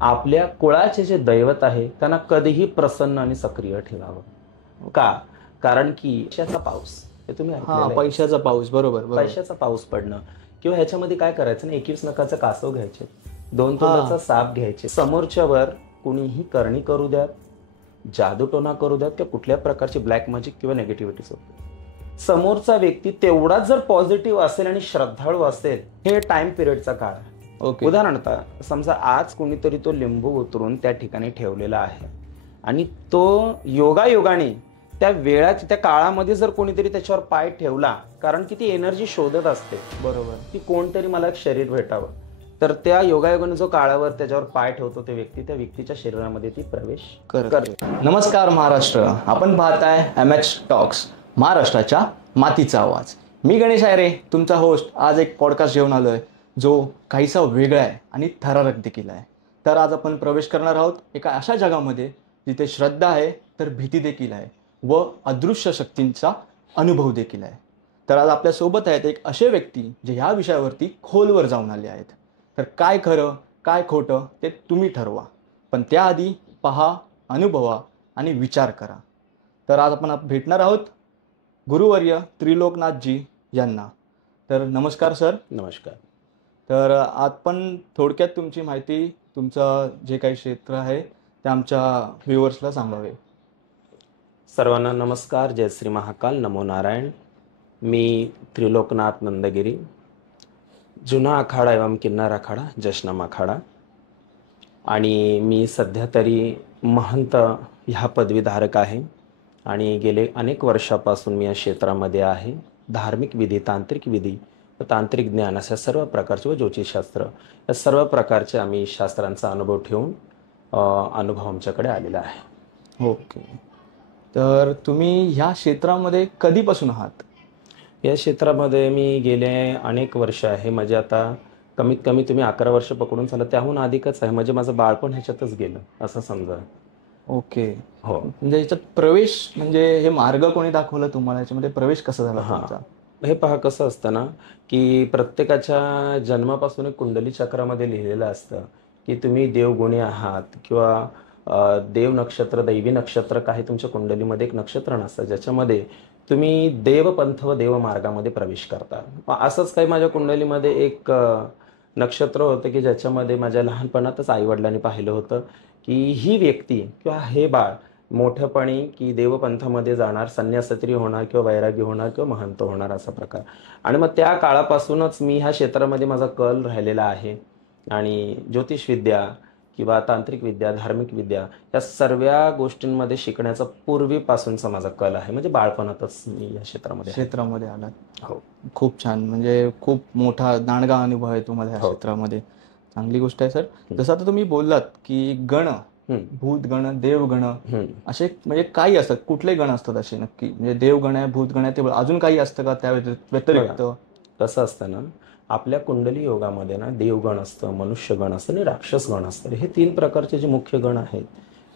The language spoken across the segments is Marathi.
आपल्या कुळाचे जे दैवत आहे त्यांना कधीही प्रसन्न आणि सक्रिय ठेवावं. का? कारण की पैशाचा पाऊस हे तुम्ही ऐकलेलं आहे. पैशाचा पाऊस, बरोबर बरोबर. पैशाचा पाऊस पडणं किंवा ह्याच्यामध्ये काय करायचं ना, 21 नखाचं कासव घ्यायचे, 2 तोंडाचा साप घ्यायचे, समोरच्यावर कुणीही करणी करू द्यात, जादूटोना करू द्यात किंवा कुठल्या प्रकारची ब्लॅक मॅजिक किंवा निगेटिव्हिटी समोरचा व्यक्ती तेवढाच जर पॉझिटिव्ह असेल आणि श्रद्धाळू असेल, हे टाइम पिरियडचा काळ आहे. उदाहरणार्थ समजा आज कोणीतरी तो लिंबू उतरून त्या ठिकाणी ठेवलेला आहे आणि तो योगायोगाने त्या वेळाच्या त्या काळामध्ये जर कोणीतरी त्याच्यावर पाय ठेवला, कारण की ती एनर्जी शोधत असते, बरोबर, की कोणतरी मला एक शरीर भेटावं, तर त्या योगायोगाने जो काळावर त्याच्यावर पाय ठेवतो ते व्यक्ती, त्या व्यक्तीच्या शरीरामध्ये ती प्रवेश करते. नमस्कार महाराष्ट्र, आपण पाहताय MH टॉक्स, महाराष्ट्राच्या मातीचा आवाज. मी गणेश आयरे, तुमचा होस्ट. आज एक पॉडकास्ट घेऊन आलोय जो काहीसा वेगळा आहे आणि थरारक देखील आहे. तर आज आपण प्रवेश करणार आहोत एका अशा जगामध्ये जिथे श्रद्धा आहे तर भीती देखील आहे व अदृश्य शक्तींचा अनुभव देखील आहे. तर आज आपल्या सोबत आहेत एक असे व्यक्ती जे ह्या विषयावरती खोलवर जाऊन आले आहेत. तर काय खरं काय खोटं ते तुम्ही ठरवा, पण त्याआधी पहा, अनुभवा आणि विचार करा. तर आज आपण भेटणार आहोत गुरुवर्य त्रिलोकनाथजी यांना. तर नमस्कार सर. नमस्कार. तर आपण थोडक्यात तुमची माहिती, तुमचं जे काही क्षेत्र आहे ते आमच्या व्ह्युअर्सला सांगावे. सर्वांना नमस्कार, जय श्री महाकाल, नमो नारायण. मी त्रिलोकनाथ नंदगिरी, जुना आखाडा एवं किन्नर आखाडा, जशनाम आखाडा, आणि मी सध्या तरी महंत ह्या पदवीधारक आहे आणि गेले अनेक वर्षापासून मी या क्षेत्रामध्ये आहे. धार्मिक विधी, तांत्रिक विधी, तांत्रिक ज्ञान अशा सर्व प्रकारचे व ज्योतिषशास्त्र या सर्व प्रकारचे आम्ही शास्त्रांचा अनुभव ठेवून अनुभव आमच्याकडे आलेला आहे. ओके. तर तुम्ही ह्या क्षेत्रामध्ये कधीपासून आहात? या क्षेत्रामध्ये मी गेले अनेक वर्ष आहे, म्हणजे आता कमीत कमी तुम्ही 11 वर्ष पकडून चालत, त्याहून अधिकच आहे. म्हणजे माझं बाळपण ह्याच्यातच गेलं असं समजा. ओके. हो. म्हणजे याच्यात प्रवेश, म्हणजे हे मार्ग कोणी दाखवलं तुम्हाला, याच्यामध्ये प्रवेश कसा झाला तुमचा? हे पहा कसं असतं ना, की प्रत्येकाच्या जन्मापासून एक कुंडली चक्रामध्ये लिहिलेलं असतं की तुम्ही देवगुणी आहात किंवा देव नक्षत्र, दैवी नक्षत्र काही तुमच्या कुंडलीमध्ये एक नक्षत्र नसतं ज्याच्यामध्ये तुम्ही देवपंथ व देव मार्गामध्ये प्रवेश करता. असंच काही माझ्या कुंडलीमध्ये एक नक्षत्र होतं की ज्याच्यामध्ये माझ्या लहानपणातच आईवडिलांनी पाहिलं होतं की ही व्यक्ती किंवा हे बाळ मोठेपणी की देवपंथामध्ये जाणार, संन्यासत्री होणार किंवा वैरागी होणार किंवा महंत होणार असा प्रकार. आणि मग त्या काळापासूनच मी ह्या क्षेत्रामध्ये माझा कल राहिलेला आहे आणि ज्योतिषविद्या किंवा तांत्रिक विद्या, धार्मिक विद्या या सर्व गोष्टींमध्ये शिकण्याचा पूर्वीपासूनचा माझा कल आहे. म्हणजे बाळपणातच मी या क्षेत्रामध्ये आलात. हो. खूप छान. म्हणजे खूप मोठा दांडगा अनुभव आहे तुम्हाला या क्षेत्रामध्ये. चांगली गोष्ट आहे सर. जसं आता तुम्ही बोललात की गण, भूतगण, देवगण असे म्हणजे काही असतात, कुठले गण असतात असे नक्की? म्हणजे देवगण आहे, भूतगण आहे, ते अजून काही असतं का त्या व्यतिरिक्त? कसं असतं ना, आपल्या कुंडली योगामध्ये ना देवगण असतं, मनुष्यगण असतं आणि राक्षसगण असतं. हे 3 प्रकारचे जे मुख्य गण आहेत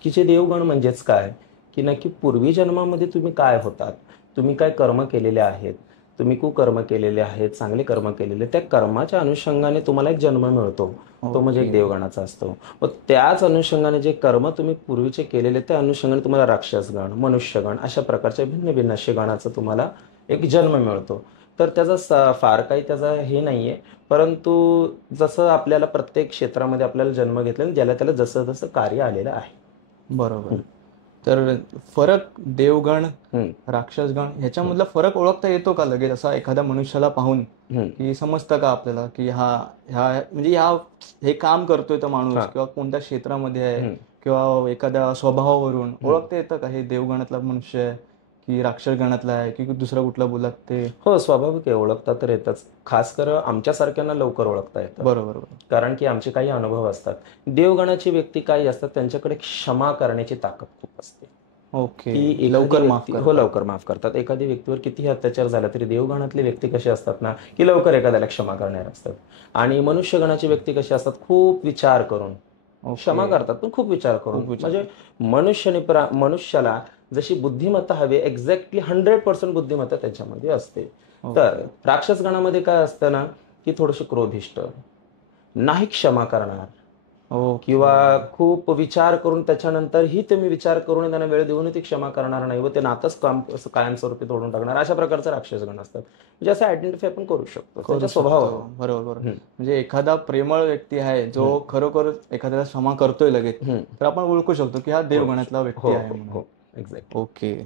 की जे देवगण म्हणजेच काय की नक्की पूर्वी जन्मामध्ये तुम्ही काय होतात, तुम्ही काय कर्म केलेले आहेत, तुम्ही कुकर्म केलेले आहेत, चांगले कर्म केलेले, त्या कर्माच्या अनुषंगाने तुम्हाला एक जन्म मिळतो, तो म्हणजे एक देवगणाचा असतो. व त्याच अनुषंगाने जे कर्म तुम्ही पूर्वीचे केलेले त्या अनुषंगाने तुम्हाला राक्षसगण, मनुष्यगण अशा प्रकारच्या भिन्न भिन्न अशा गणाचा तुम्हाला एक जन्म मिळतो. तर त्याचा फार काही त्याचा हे नाही आहे, परंतु जसं आपल्याला प्रत्येक क्षेत्रामध्ये आपल्याला जन्म घेतलेला ज्याला त्याला जसं जसं कार्य आलेलं आहे. बरोबर. तर फरक देवगण, राक्षसगण ह्याच्यामधला फरक ओळखता येतो का लगेच? असा एखाद्या मनुष्याला पाहून की समजतं का आपल्याला की म्हणजे हे काम करतोय तो माणूस किंवा कोणत्या क्षेत्रामध्ये आहे किंवा एखाद्या स्वभावावरून ओळखता येतं का हे देवगणातला मनुष्य आहे की राक्षस गणातला आहे की दुसरा कुठला बोलत ते? हो, स्वाभाविक आहे, ओळखता तर येतच. खास कर आमच्यासारख्यांना लवकर ओळखता येतं. बरोबर. कारण की आमचे काही अनुभव असतात. देवगणाची व्यक्ती काही असतात त्यांच्याकडे क्षमा करण्याची ताकद खूप असते. ओके. लवकर माफ करतात. एखाद्या व्यक्तीवर कितीही अत्याचार झाला तरी देवगणातले व्यक्ती कसे असतात ना की लवकर एखाद्याला क्षमा करणारे असतात. आणि मनुष्यगणाची व्यक्ती कशी असतात, खूप विचार करून क्षमा करतात, पण खूप विचार करून. म्हणजे मनुष्याला जशी बुद्धिमत्ता हवी एक्झॅक्टली 100% बुद्धिमत्ता त्याच्यामध्ये असते. तर राक्षस गणामध्ये काय असतं ना की थोडंसं क्रोधिष्ट, नाही क्षमा करणार, ओके. किंवा खूप विचार करून त्याच्यानंतरही तुम्ही विचार करून त्यांना वेळ देऊन ती क्षमा करणार नाही व ते नातंच असं कायमस्वरूपी तोडून टाकणार, अशा प्रकारचे राक्षसगण असतात. म्हणजे असं आयडेंटिफाय आपण करू शकतो, करू त्यांच्या शकतो. स्वभावावर. बरोबर, बरोबर. हम्म, म्हणजे एखादा प्रेमळ व्यक्ती आहे जो खरोखर एखाद्याला क्षमा करतोय लगेच, हम्म. तर आपण ओळखू शकतो की हा देवगणातला हो व्यक्ती आहे हो म्हणून. हो, एक्झॅक्टली. ओके.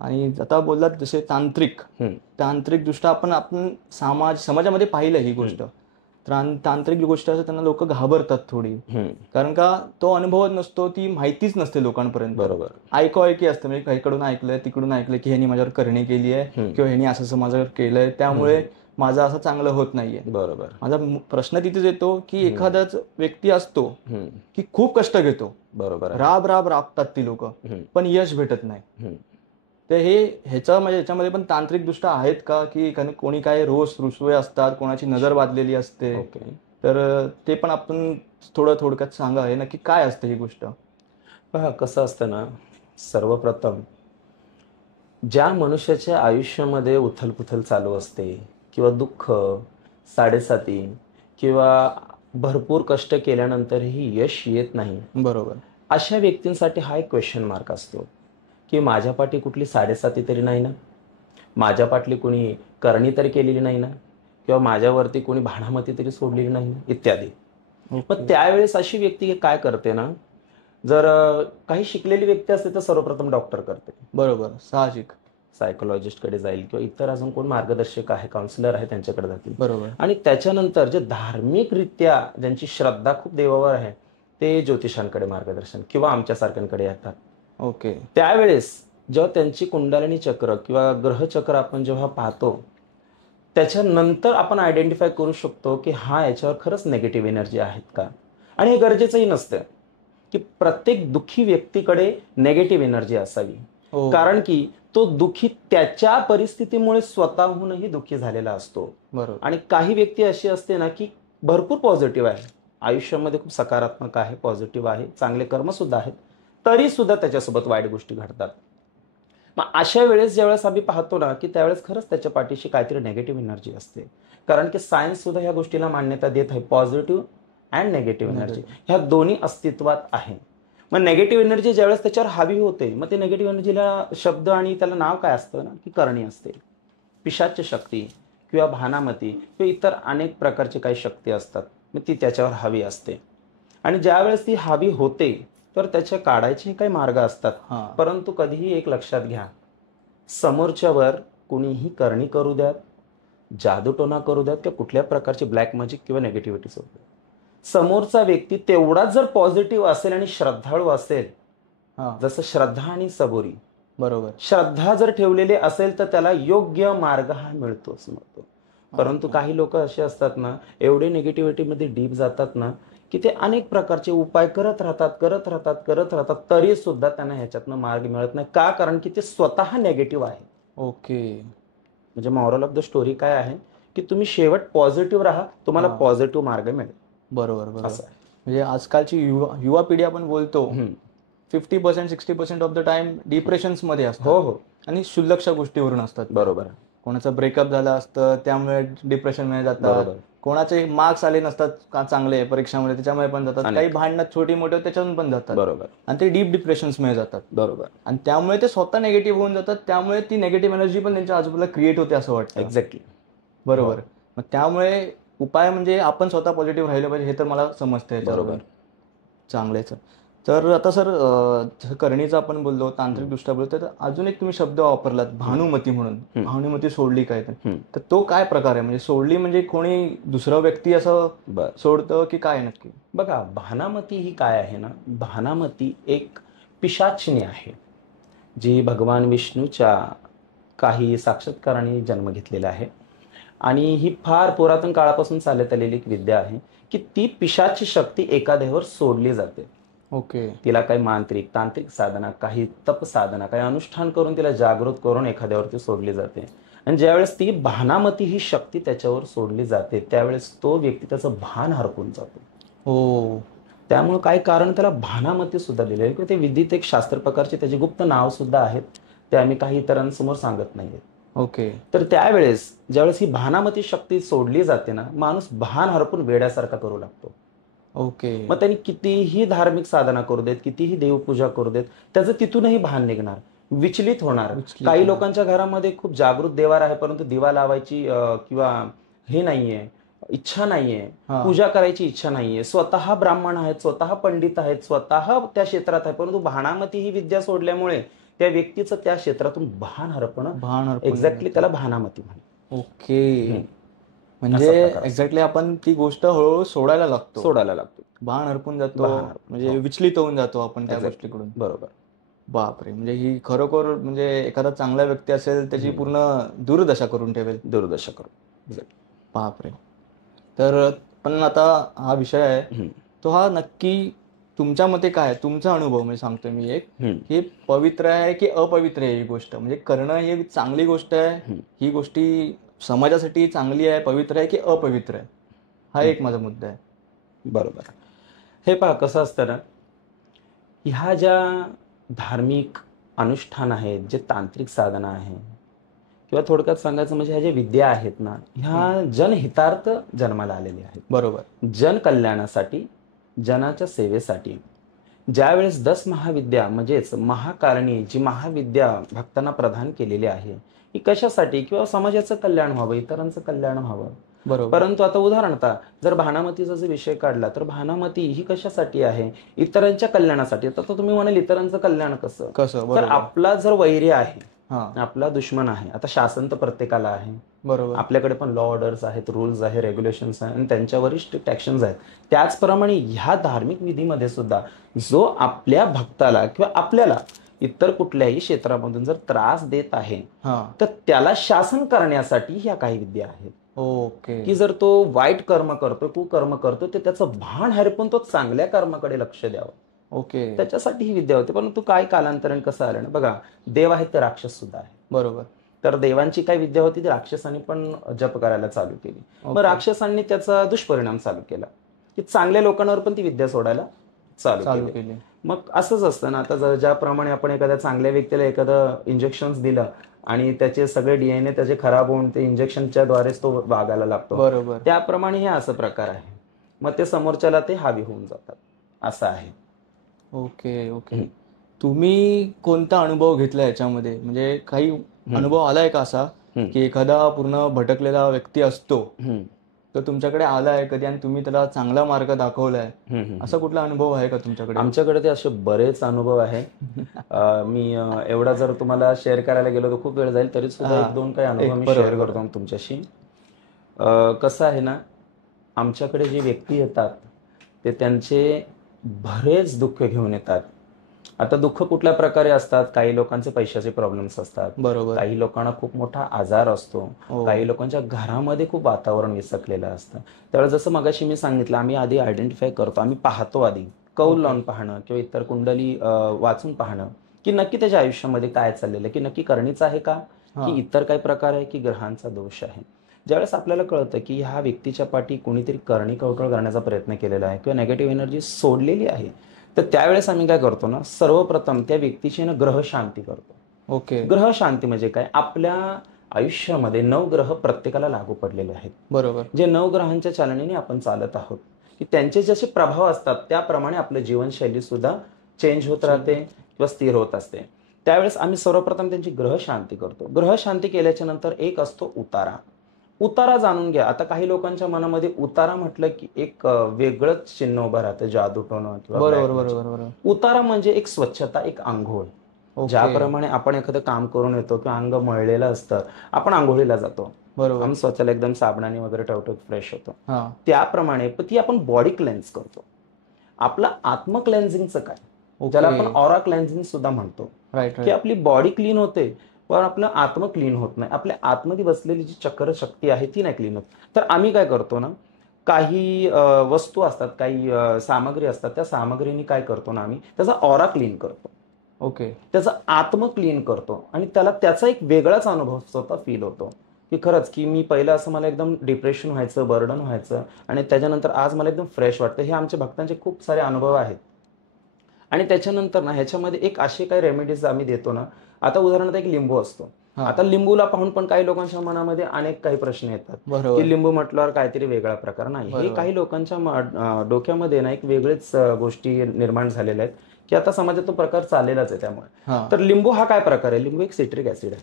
आणि आता बोललात जसे तांत्रिक, तांत्रिकदृष्ट्या आपण आपण समाजामध्ये पाहिलं ही गोष्ट. तांत्रिक गोष्ट असं त्यांना लोक घाबरतात थोडी, कारण का तो अनुभवच नसतो, ती माहितीच नसते लोकांपर्यंत. बरोबर. ऐकी असतं, म्हणजे काहीकडून ऐकलंय तिकडून ऐकलंय की ह्यांनी माझ्यावर करणी केली आहे किंवा ह्यांनी असं माझ्यावर केलंय, त्यामुळे माझं असं चांगलं होत नाहीये. बरोबर. माझा प्रश्न तिथेच येतो की एखादाच व्यक्ती असतो की खूप कष्ट घेतो, बरोबर आहे. राब राब राबतात ती लोक, पण यश भेटत नाही. तर ह्याच्यामध्ये पण तांत्रिक दृष्ट्या आहेत का, की कोणी काय रोज रुसवे असतात, कोणाची नजर बांधलेली असते, ओके. तर ते पण आपण थोडक्यात सांगा, हे नक्की काय असते ही गोष्ट? पहा कसं असतं ना, सर्वप्रथम ज्या मनुष्याच्या आयुष्यामध्ये उथलपुथल चालू असते किंवा दुःख, साडेसाती किंवा भरपूर कष्ट केल्यानंतरही यश येत नाही, बरोबर. अशा व्यक्तींसाठी हा एक क्वेश्चन मार्क असतो की माझ्या पाठी कुठली साडेसाती तरी नाही ना, माझ्या पाठली कोणी करणी तरी केलेली नाही ना, किंवा माझ्यावरती कोणी भाणामती तरी सोडलेली नाही ना, इत्यादी. मग त्यावेळेस अशी व्यक्ती काय करते ना, जर काही शिकलेली व्यक्ती असते तर सर्वप्रथम डॉक्टर करते, बरोबर, साहजिक. सायकोलॉजिस्टकडे जाईल किंवा इतर अजून कोण मार्गदर्शक आहे, काउन्सिलर आहे त्यांच्याकडे जातील. बरोबर. आणि त्याच्यानंतर जे धार्मिकरित्या ज्यांची श्रद्धा खूप देवावर आहे ते ज्योतिषांकडे मार्गदर्शन किंवा आमच्यासारख्यांकडे येतात. ओके. त्यावेळेस जेव्हा त्यांची कुंडलिनी चक्र किंवा ग्रहचक्र आपण जेव्हा पाहतो, त्याच्यानंतर आपण आयडेंटिफाय करू शकतो की हा याच्यावर खरंच निगेटिव्ह एनर्जी आहेत का. आणि हे गरजेचंही नसतं की प्रत्येक दुःखी व्यक्तीकडे नेगेटिव्ह एनर्जी असावी, कारण की तो दुःखी त्याच्या परिस्थितीमुळे स्वतःहूनही दुःखी झालेला असतो. बरोबर. आणि काही व्यक्ती अशी असते ना की भरपूर पॉझिटिव्ह आहे, आयुष्यामध्ये खूप सकारात्मक आहे, पॉझिटिव्ह आहे, चांगले कर्म सुद्धा आहेत, तरी सुद्धा त्याच्यासोबत वाईट गोष्टी घडतात. मग अशा वेळेस ज्यावेळेस आम्ही पाहतो ना की त्यावेळेस खरंच त्याच्या पाठीशी काहीतरी नेगेटिव्ह एनर्जी असते, कारण की सायन्स सुद्धा ह्या गोष्टीला मान्यता देत आहे, पॉझिटिव्ह अँड नेगेटिव्ह एनर्जी ह्या दोन्ही अस्तित्वात आहे. मग नेगेटिव्ह एनर्जी ज्यावेळेस त्याच्यावर हावी होते, मग ते नेगेटिव्ह एनर्जीला शब्द आणि त्याला नाव काय असतं ना की करणी असते, पिशाच्य शक्ती किंवा भानामती किंवा इतर अनेक प्रकारचे काही शक्ती असतात, मग ती त्याच्यावर हावी असते. आणि ज्यावेळेस ती हावी होते तर त्याच्या काढायचे काही मार्ग असतात, परंतु कधीही एक लक्षात घ्या, समोरच्यावर कुणीही करणी करू द्यात, जादूटोना करू द्यात किंवा कुठल्या प्रकारची ब्लॅक मॅजिक किंवा नेगेटिव्हिटी सोडू द्यात, समोरचा व्यक्ती तेवढाच जर पॉझिटिव्ह असेल आणि श्रद्धाळू असेल, जसं श्रद्धा आणि सबुरी, बरोबर, श्रद्धा जर ठेवलेली असेल तर त्याला योग्य मार्ग हा मिळतोच मिळतो. परंतु काही लोक असे असतात ना, एवढे निगेटिव्हिटीमध्ये डीप जातात ना की ते अनेक प्रकारचे उपाय करत राहतात, तरी सुद्धा त्यांना ह्याच्यातनं मार्ग मिळत नाही. का? कारण की ते स्वतः नेगेटिव्ह आहे. ओके. म्हणजे मॉरल ऑफ द स्टोरी काय आहे की तुम्ही शेवट पॉझिटिव्ह राहा, तुम्हाला पॉझिटिव्ह मार्ग मिळेल. बरोबर, बरोबर. असं आहे. म्हणजे आजकालची युवा पिढी आपण बोलतो 50% 60% ऑफ द टाइम डिप्रेशन्समध्ये असतात. हो हो, आणि क्षुल्लकशा गोष्टीवरून असतात. बरोबर. कोणाचं ब्रेकअप झालं असतं त्यामुळे डिप्रेशनमध्ये जातात, बरोबर. कोणाचे मार्क्स आले नसतात का चांगले परीक्षामध्ये त्याच्यामुळे पण जातात, काही भांडणं छोटी मोठे त्याच्यातून पण जातात. बरोबर. आणि ते डीप डिप्रेशन्समध्ये जातात. बरोबर. आणि त्यामुळे ते स्वतः नेगेटिव्ह होऊन जातात, त्यामुळे ती नेगेटिव्ह एनर्जी पण त्यांच्या आजूबाजूला क्रिएट होते असं वाटतं. एक्झॅक्टली. बरोबर. मग त्यामुळे उपाय म्हणजे आपण स्वतः पॉझिटिव्ह राहिलं पाहिजे, हे तर मला समजतंय. बरोबर. चांगलेच. तर आता सर, करणीचं आपण बोललो, तांत्रिकदृष्ट्या बोललो, तर अजून एक तुम्ही शब्द वापरलात भानुमती म्हणून. भानुमती सोडली काय, तर तो काय प्रकार आहे? म्हणजे सोडली म्हणजे कोणी दुसरा व्यक्ती असं सोडतं की काय नक्की? बघा, भानामती ही काय आहे ना, भानामती एक पिशाचिनी आहे जी भगवान विष्णूच्या काही साक्षात्काराने जन्म घेतलेला आहे. आणि ही फार पुरातन काळापासून चालत आलेली एक विद्या आहे की ती पिशाची शक्ती एखाद्यावर सोडली जाते. ओके. तिला काही मांत्रिक तांत्रिक साधना, काही तप साधना, काही अनुष्ठान करून तिला जागृत करून एखाद्यावरती सोडली जाते. आणि ज्यावेळेस ती भानामती ही शक्ती त्याच्यावर सोडली जाते त्यावेळेस तो व्यक्ती त्याचं भान हरपून जातो. हो. त्यामुळे काही कारण त्याला भानामती सुद्धा दिले आहे किंवा ते विधीत एक शास्त्र प्रकारचे त्याचे गुप्त नाव सुद्धा आहेत, ते आम्ही काही इतरांसमोर सांगत नाहीये. ओके. तर त्यावेळेस ज्यावेळेस ही भानामती शक्ती सोडली जाते ना, माणूस भान हरपून वेड्यासारखा करू लागतो. ओके. मग त्यांनी कितीही धार्मिक साधना करू देत, कितीही देवपूजा करू देत, त्याचं तिथूनही भान निघणार, विचलित होणार. विचलित काही होणार. लोकांच्या घरामध्ये खूप जागृत देवार आहे, परंतु दिवा लावायची किंवा हे नाहीये, इच्छा नाहीये, हा. पूजा करायची इच्छा नाहीये. स्वतः ब्राह्मण आहेत, स्वतः पंडित आहेत, स्वतः त्या क्षेत्रात आहे, परंतु भानामती ही विद्या सोडल्यामुळे त्या व्यक्तीचं त्या क्षेत्रातून भान हरपणं, भान हरपून एक्झॅक्टली त्याला भानामती म्हणतात. ओके. म्हणजे असा प्रकार असतो. एक्झॅक्टली आपण ती गोष्ट हळूहळू सोडायला लागतो. सोडायला लागतो. भान हरपून जातो, भान हरपून, म्हणजे हो. विचलित होऊन जातो आपण त्या Exactly. गोष्टीकडून. बरोबर. बापरे, म्हणजे ही खरोखर म्हणजे एखादा चांगला व्यक्ती असेल त्याची पूर्ण दुर्दशा करून ठेवेल. दुर्दशा करू. बापरे. तर पण आता हा विषय आहे तो हा नक्की तुमच्या मते काय आहे? तुमचा अनुभव म्हणजे सांगतोय मी एक, की पवित्र आहे की अपवित्र आहे ही गोष्ट, म्हणजे करणं ही चांगली गोष्ट आहे, ही गोष्टी समाजासाठी चांगली आहे, पवित्र आहे की अपवित्र आहे, हा एक माझा मुद्दा आहे. बरोबर. हे पहा कसं असतं ना, ह्या ज्या धार्मिक अनुष्ठान आहेत, जे तांत्रिक साधना आहे, किंवा थोडक्यात सांगायचं म्हणजे ह्या ज्या विद्या आहेत ना, ह्या जनहितार्थ जन्माला आलेल्या आहेत. बरोबर. जन कल्याणासाठी, जनाच्या सेवेसाठी. ज्यावेळेस 10 महाविद्या म्हणजेच महाकारणी जी महाविद्या भक्तांना प्रदान केलेली आहे, ही कशासाठी? किंवा समाजाचं कल्याण व्हावं, इतरांचं कल्याण व्हावं. बरोबर. परंतु आता उदाहरणतः जर भानामतीचा जर विषय काढला तर भानामती ही कशासाठी आहे? इतरांच्या कल्याणासाठी. आता तुम्ही म्हणाल इतरांचं कल्याण कसं? तर आपला जर वैरी आहे, आपला दुश्मन आहे, आता शासन तर प्रत्येकाला आहे. बरोबर. आपल्याकडे पण लॉ ऑर्डर्स आहेत, रूल्स आहे, रेग्युलेशन्स आहेत, आणि त्यांच्यावरही स्ट्रिक्ट ऍक्शन्स आहेत. त्याचप्रमाणे ह्या धार्मिक विधीमध्ये सुद्धा जो आपल्या भक्ताला किंवा आपल्याला इतर कुठल्याही क्षेत्रामधून जर त्रास देत आहे, तर त्याला शासन करण्यासाठी ह्या काही विद्या आहेत. ओके. की जर तो वाईट कर्म करतो, कुकर्म करतो, तर त्याचं भान हरपून तो चांगल्या कर्माकडे लक्ष द्यावं. ओके. त्याच्यासाठी ही विद्या होती. परंतु काय कालांतरण कसं आलं ना, बघा देव आहेत तर राक्षस सुद्धा आहे. बरोबर. तर देवांची काय विद्या होती ती राक्षसांनी पण जप करायला चालू केली. मग राक्षसांनी त्याचा दुष्परिणाम चालू केला, की चांगल्या लोकांवर पण ती विद्या सोडायला चालू केली. मग असंच असतं ना, आता ज्याप्रमाणे आपण एखाद्या चांगल्या व्यक्तीला एखादं इंजेक्शन दिलं आणि त्याचे सगळे DNA त्याचे खराब होऊन ते इंजेक्शनच्या द्वारेच तो वागायला लागतो. बरोबर. त्याप्रमाणे हे असं प्रकार आहे. मग ते समोरच्याला ते हावी होऊन जातात, असं आहे. ओके. ओके. तुम्ही कोणता अनुभव घेतला याच्यामध्ये? म्हणजे काही अनुभव आलाय का असा की एखादा पूर्ण भटकलेला व्यक्ती असतो, तर तुमच्याकडे आलाय कधी आणि तुम्ही त्याला चांगला मार्ग दाखवलाय, असा कुठला अनुभव आहे का तुमच्याकडे? आमच्याकडे ते असे बरेच अनुभव आहे. मी एवढा जर तुम्हाला शेअर करायला गेलो तर खूप वेळ जाईल, तरी सुद्धा 1-2 काही अनुभव मी शेअर करतो तुमच्याशी. कसं आहे ना, आमच्याकडे जे व्यक्ती येतात ते त्यांचे बरेच दुःख घेऊन येतात. आता दुःख कुठल्या प्रकारे असतात? काही लोकांचे पैशाचे प्रॉब्लेम्स असतात, बरोबर. काही लोकांना खूप मोठा आजार असतो, काही लोकांच्या घरामध्ये खूप वातावरण विसकलेलं असतं. त्यावेळेस जसं मगाशी मी सांगितलं, आम्ही आधी आयडेंटिफाय करतो, आम्ही पाहतो, आधी कौल लावून पाहणं किंवा इतर कुंडली वाचून पाहणं, की नक्की त्याच्या आयुष्यामध्ये काय चाललेलं, की नक्की करणीचं आहे का, की इतर काही प्रकार आहे, की ग्रहांचा दोष आहे. ज्यावेळेस आपल्याला कळतं की ह्या व्यक्तीच्या पाठी कोणीतरी करणी कवटळ करण्याचा प्रयत्न केलेला आहे किंवा नेगेटिव्ह एनर्जी सोडलेली आहे, तर त्यावेळेस आम्ही काय करतो ना, सर्वप्रथम त्या व्यक्तीची ना ग्रह शांती करतो. ओके. ग्रह शांती म्हणजे काय? आपल्या आयुष्यामध्ये 9 ग्रह प्रत्येकाला लागू पडलेले आहेत. बरोबर. जे 9 ग्रहांच्या चालनेने आपण चालत आहोत, की त्यांचे जसे प्रभाव असतात त्याप्रमाणे आपलं जीवनशैली सुद्धा चेंज होत राहते किंवा स्थिर होत असते. त्यावेळेस आम्ही सर्वप्रथम त्यांची ग्रह शांती करतो. ग्रह शांती केल्याच्या नंतर एक असतो उतारा. उतारा जाणून घ्या. आता काही लोकांच्या मनामध्ये उतारा म्हटलं की एक वेगळंच चिन्ह उभं राहतं, जादूटोणं किंवा बरोबर. उतारा म्हणजे एक स्वच्छता, एक आंघोळ. ज्याप्रमाणे आपण एखादं काम करून येतो किंवा अंग मळलेलं असतं, आपण आंघोळीला जातो, आम्ही स्वतःला एकदम साबणाने वगैरे ठेवतो, फ्रेश होतो, त्याप्रमाणे ती आपण बॉडी क्लेन्स करतो. आपलं आत्म क्लेन्झिंगचं काय, ज्याला आपण ऑरा क्लेन्झिंग सुद्धा म्हणतो, की आपली बॉडी क्लीन होते पण आपलं आत्म क्लीन होत नाही. आपल्या आतमध्ये बसलेली जी चक्र शक्ती आहे ती नाही क्लीन होत. तर आम्ही काय करतो ना, काही वस्तू असतात, काही सामग्री असतात, त्या सामग्रीने काय करतो ना, आम्ही त्याचा ऑरा क्लीन करतो. ओके. त्याचा आत्म क्लीन करतो आणि त्याला त्याचा एक वेगळाच अनुभव स्वतः फील होतो, की खरंच की मी पहिलं असं मला एकदम डिप्रेशन व्हायचं, बर्डन व्हायचं, आणि त्याच्यानंतर आज मला एकदम फ्रेश वाटतं. हे आमच्या भक्तांचे खूप सारे अनुभव आहेत. आणि त्याच्यानंतर ना ह्याच्यामध्ये एक असे काही रेमेडीज आम्ही देतो ना, आता उदाहरणार्थ एक लिंबू असतो. आता लिंबूला पाहून पण काही लोकांच्या मनामध्ये अनेक काही प्रश्न येतात बरोबर. की लिंबू म्हटल्यावर काहीतरी वेगळा प्रकार नाही. हे काही लोकांच्या डोक्यामध्ये ना एक वेगळेच गोष्टी निर्माण झालेल्या आहेत की आता समाजात तो प्रकार चाललेलाच आहे. त्यामुळे तर लिंबू हा काय प्रकार आहे? लिंबू एक सिट्रिक ऍसिड आहे,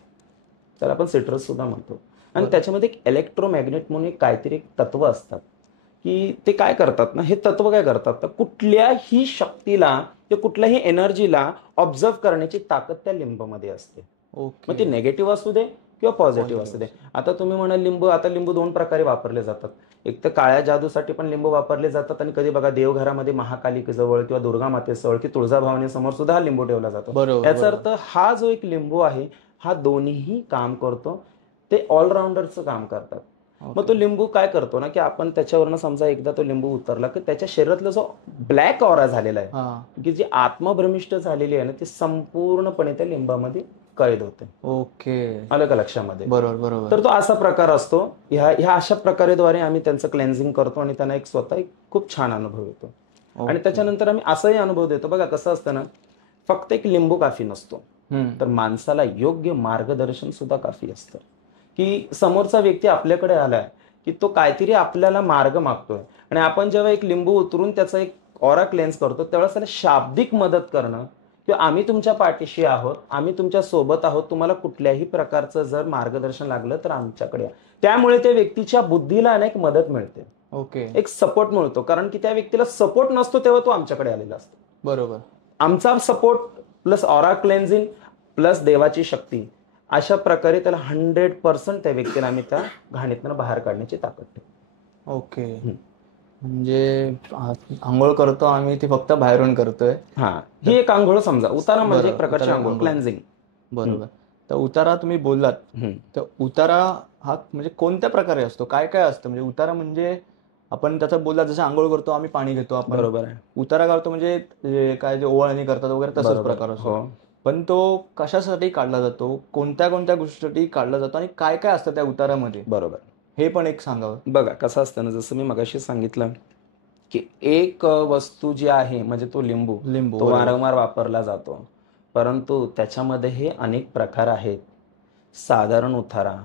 त्याला आपण सिट्रस सुद्धा म्हणतो. आणि त्याच्यामध्ये एक इलेक्ट्रोमॅग्नेट म्हणून एक काहीतरी एक तत्व असतात की ते काय करतात ना, हे तत्व काय करतात तर कुठल्याही शक्तीला किंवा कुठल्याही एनर्जीला ऑब्झर्व करण्याची ताकद त्या लिंबूमध्ये असते. मग ती नेगेटिव्ह असू दे किंवा पॉझिटिव्ह असू दे. आता तुम्ही म्हणाल लिंबू, आता लिंबू दोन प्रकारे वापरले जातात. एक तर काळ्या जादूसाठी पण लिंबू वापरले जातात आणि कधी बघा देवघरामध्ये महाकाली जवळ किंवा दुर्गा मातेजवळ की तुळजाभवानी समोर सुद्धा हा लिंबू ठेवला जातो. याचा अर्थ हा जो एक लिंबू आहे हा दोन्ही काम करतो, ते ऑलराऊंडरचं काम करतात. मग तो लिंबू काय करतो ना की आपण त्याच्यावरनं समजा एकदा तो लिंबू उतरला की त्याच्या शरीरातला जो ब्लॅक ऑरा झालेला आहे की जी आत्मभ्रमिष्ट झालेली आहे ना ती संपूर्णपणे त्या लिंबामध्ये कैद होते. आलं का लक्षामध्ये? बरोबर. तर तो असा प्रकार असतो. ह्या अशा प्रकारेद्वारे आम्ही त्यांचं क्लेन्झिंग करतो आणि त्यांना एक स्वतः एक खूप छान अनुभव येतो. आणि त्याच्यानंतर आम्ही असाही अनुभव देतो. बघा कसं असतं ना, फक्त एक लिंबू काफी नसतो, तर माणसाला योग्य मार्गदर्शन सुद्धा काफी असतं. की समोरचा व्यक्ती आपल्याकडे आलाय की तो काहीतरी आपल्याला मार्ग मागतोय आणि आपण जेव्हा एक लिंबू उतरून त्याचा एक ऑरा क्लेन्स करतो त्यावेळेस त्याला शाब्दिक मदत करणं किंवा आम्ही तुमच्या पाठीशी आहोत, आम्ही तुमच्या सोबत आहोत, तुम्हाला कुठल्याही प्रकारचं जर मार्गदर्शन लागलं तर आमच्याकडे. त्यामुळे त्या व्यक्तीच्या बुद्धीला अनेक मदत मिळते, एक सपोर्ट मिळतो. कारण की त्या व्यक्तीला सपोर्ट नसतो तेव्हा तो आमच्याकडे आलेला असतो. बरोबर. आमचा support plus aura cleansing plus देवाची शक्ती, अशा प्रकारे त्याला 100% त्या व्यक्तीला आम्ही त्या घाणीतनं बाहेर काढण्याची ताकद ठेवतो. म्हणजे आंघोळ करतो आम्ही ती फक्त बाहेरून करतोय. ही एक आंघोळ समजा. उतारा म्हणजे एक प्रकारची आंघोळ, क्लेन्झिंग. बरोबर. तर उतारा तुम्ही बोललात, तर उतारा हा म्हणजे कोणत्या प्रकारे असतो, काय काय असतं? म्हणजे उतारा म्हणजे आपण त्याचं बोललात जसं आंघोळ करतो आम्ही पाणी घेतो आपण, बरोबर आहे. उतारा करतो म्हणजे काय जे ओवाळणी करतात वगैरे तसंच प्रकार असतो. पण तो कशासाठी काढला जातो, कोणत्या कोणत्या गोष्टीसाठी काढला जातो आणि काय काय असतं त्या उतारामध्ये? बरोबर, हे पण एक सांगावं. बघा कसं असतं ना, जसं मी मगाशी सांगितलं की एक वस्तू जी आहे म्हणजे तो लिंबू तो वारंवार वापरला जातो, परंतु त्याच्यामध्ये हे अनेक प्रकार आहेत. साधारण उतारा,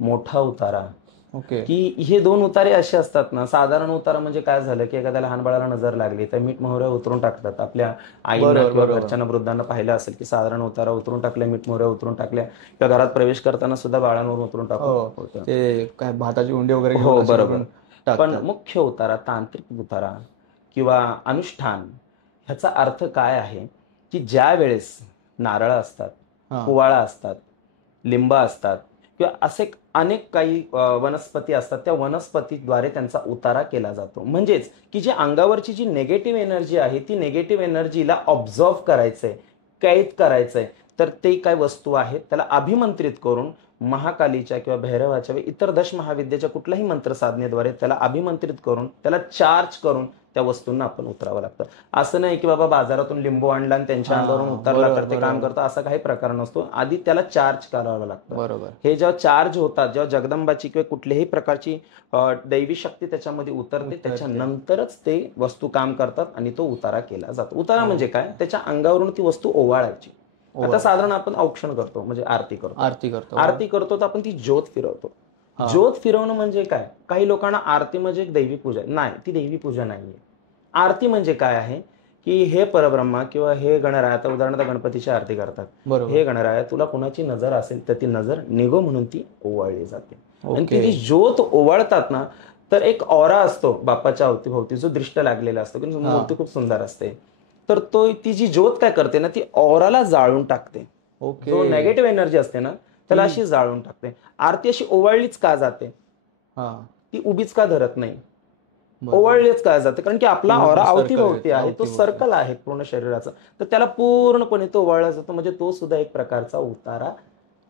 मोठा उतारा, की हे दोन उतारे असे असतात ना. साधारण उतारा म्हणजे काय झालं की एखाद्या लहान बाळाला नजर लागली तर मीठ मोहऱ्या उतरून टाकतात. आपल्या आईला किंवा घरच्यांना वृद्धांना पाहिलं असेल की साधारण उतारा उतरून टाकल्या, मीठ मोहऱ्या उतरून टाकल्या किंवा घरात प्रवेश करताना सुद्धा बाळांवर उतरून टाकतो ते काय भाताची उंडी वगैरे. हो बरोबर. पण मुख्य उतारा, तांत्रिक उतारा किंवा अनुष्ठान, ह्याचा अर्थ काय आहे की ज्या वेळेस नारळ असतात, कुवाळा असतात, लिंब असतात किंवा असे अनेक काही वनस्पती असतात, त्या वनस्पतीद्वारे त्यांचा उतारा केला जातो. म्हणजेच की जी अंगावरची जी निगेटिव्ह एनर्जी आहे ती निगेटिव्ह एनर्जीला ऑब्झर्व करायचंय, कैद करायचंय, तर ते काय वस्तू आहेत त्याला अभिमंत्रित करून महाकालीच्या किंवा भैरवाच्या व इतर दशमहाविद्येच्या कुठल्याही मंत्रसाधनेद्वारे त्याला अभिमंत्रित करून त्याला चार्ज करून त्या वस्तूंना आपण उतरावं लागतं. असं नाही की बाबा बाजारातून लिंबू आणला आणि त्यांच्या अंगावरून उतरला तर ते काम करतं, असा काही प्रकार नसतो. आधी त्याला चार्ज करावं लागतं. बरोबर. हे जेव्हा चार्ज होतात, जेव्हा जगदंबाची किंवा कुठल्याही प्रकारची दैवी शक्ती त्याच्यामध्ये उतरते, त्याच्यानंतरच ते वस्तू काम करतात आणि तो उतारा केला जातो. उतारा म्हणजे काय? त्याच्या अंगावरून ती वस्तू ओवाळायची. आता साधारण आपण औक्षण करतो म्हणजे आरती करतो तर आपण ती ज्योत फिरवतो. ज्योत फिरवणं म्हणजे काय? काही लोकांना आरती म्हणजे एक दैवी पूजा, नाही, ती दैवी पूजा नाहीये. आरती म्हणजे काय आहे की हे परब्रह्मा किंवा हे गणराय, आता उदाहरणार्थ गणपतीची आरती करतात, हे गणराय तुला कुणाची नजर असेल तर ती नजर निघो म्हणून ती ओवाळली जाते. आणि ती जी ज्योत ओवाळतात ना, तर एक ऑरा असतो बाप्पाच्या अवतीभोवती जो दृष्ट लागलेला असतो, की मूर्ती खूप सुंदर असते. तर ती जी ज्योत काय करते ना, ती ऑराला जाळून टाकते. जो नेगेटिव्ह एनर्जी असते ना त्याला अशी जाळून टाकते. आरती अशी ओवाळलीच का जाते? ती उभीच का धरत नाही? ओवाळलीच का जाते? कारण की आपला ऑरा अवतीभोवती आहे, तो सर्कल आहे पूर्ण शरीराचा, तर त्याला पूर्णपणे तो ओवाळला जातो. म्हणजे तो सुद्धा एक प्रकारचा उतारा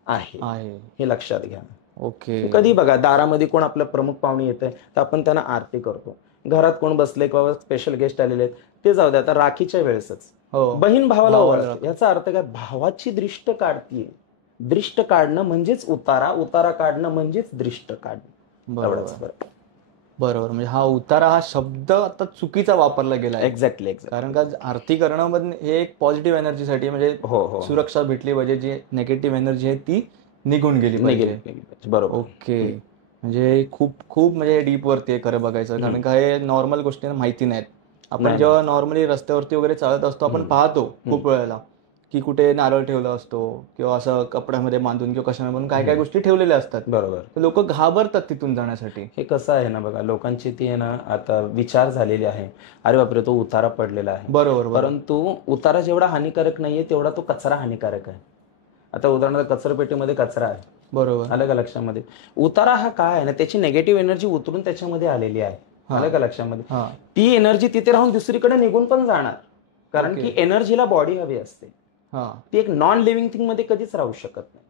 आहे, हे लक्षात घ्या. कधी बघा दारामध्ये कोण आपलं प्रमुख पाहुणे येतंय तर आपण त्यांना आरती करतो. घरात कोण बसले किंवा स्पेशल गेस्ट आलेले आहेत ते जाऊ दे, आता राखीच्या वेळेसच बहीण भावाला ओवाळते. याचा अर्थ काय? भावाची दृष्ट काढतीये. दृष्ट काढणं म्हणजेच उतारा, उतारा काढणं म्हणजेच दृष्ट काढणं. बरोबर. म्हणजे हा उतारा हा शब्द आता चुकीचा वापरला गेला. एक्झॅक्टली. कारण का आरती करणं हे एक पॉझिटिव्ह एनर्जीसाठी म्हणजे सुरक्षा भेटली पाहिजे, जी निगेटिव्ह एनर्जी आहे ती निघून गेली पाहिजे. गेली पाहिजे. बरोबर. ओके. म्हणजे खूप खूप म्हणजे डीप वरती आहे खरं बघायचं, कारण का हे नॉर्मल गोष्टी माहिती नाहीत. आपण नाही. जेव्हा नॉर्मली रस्त्यावरती वगैरे चालत असतो आपण पाहतो खूप वेळेला की कुठे नारळ ठेवला असतो किंवा असं कपड्यामध्ये बांधून किंवा कशाने म्हणून काय काय गोष्टी ठेवलेल्या असतात. बरोबर. तर लोक घाबरतात तिथून जाण्यासाठी. हे कसं आहे ना बघा, लोकांची ती आहे ना आता विचार झालेली आहे, अरे बापरे तो उतारा पडलेला आहे. बरोबर. परंतु उतारा जेवढा हानिकारक नाहीये तेवढा तो कचरा हानिकारक आहे. आता उदाहरणार्थ कचरापेटीमध्ये कचरा आहे, बरोबर. आलं का लक्षामध्ये. उतारा हा काय आहे ना, त्याची निगेटिव्ह एनर्जी उतरून त्याच्यामध्ये आलेली आहे, आलं का लक्षामध्ये. हा. ती एनर्जी तिथे राहून दुसरीकडे निघून पण जाणार, कारण की एनर्जीला बॉडी हवी असते. हा. ती एक नॉन लिव्हिंग थिंग मध्ये कधीच राहू शकत नाही.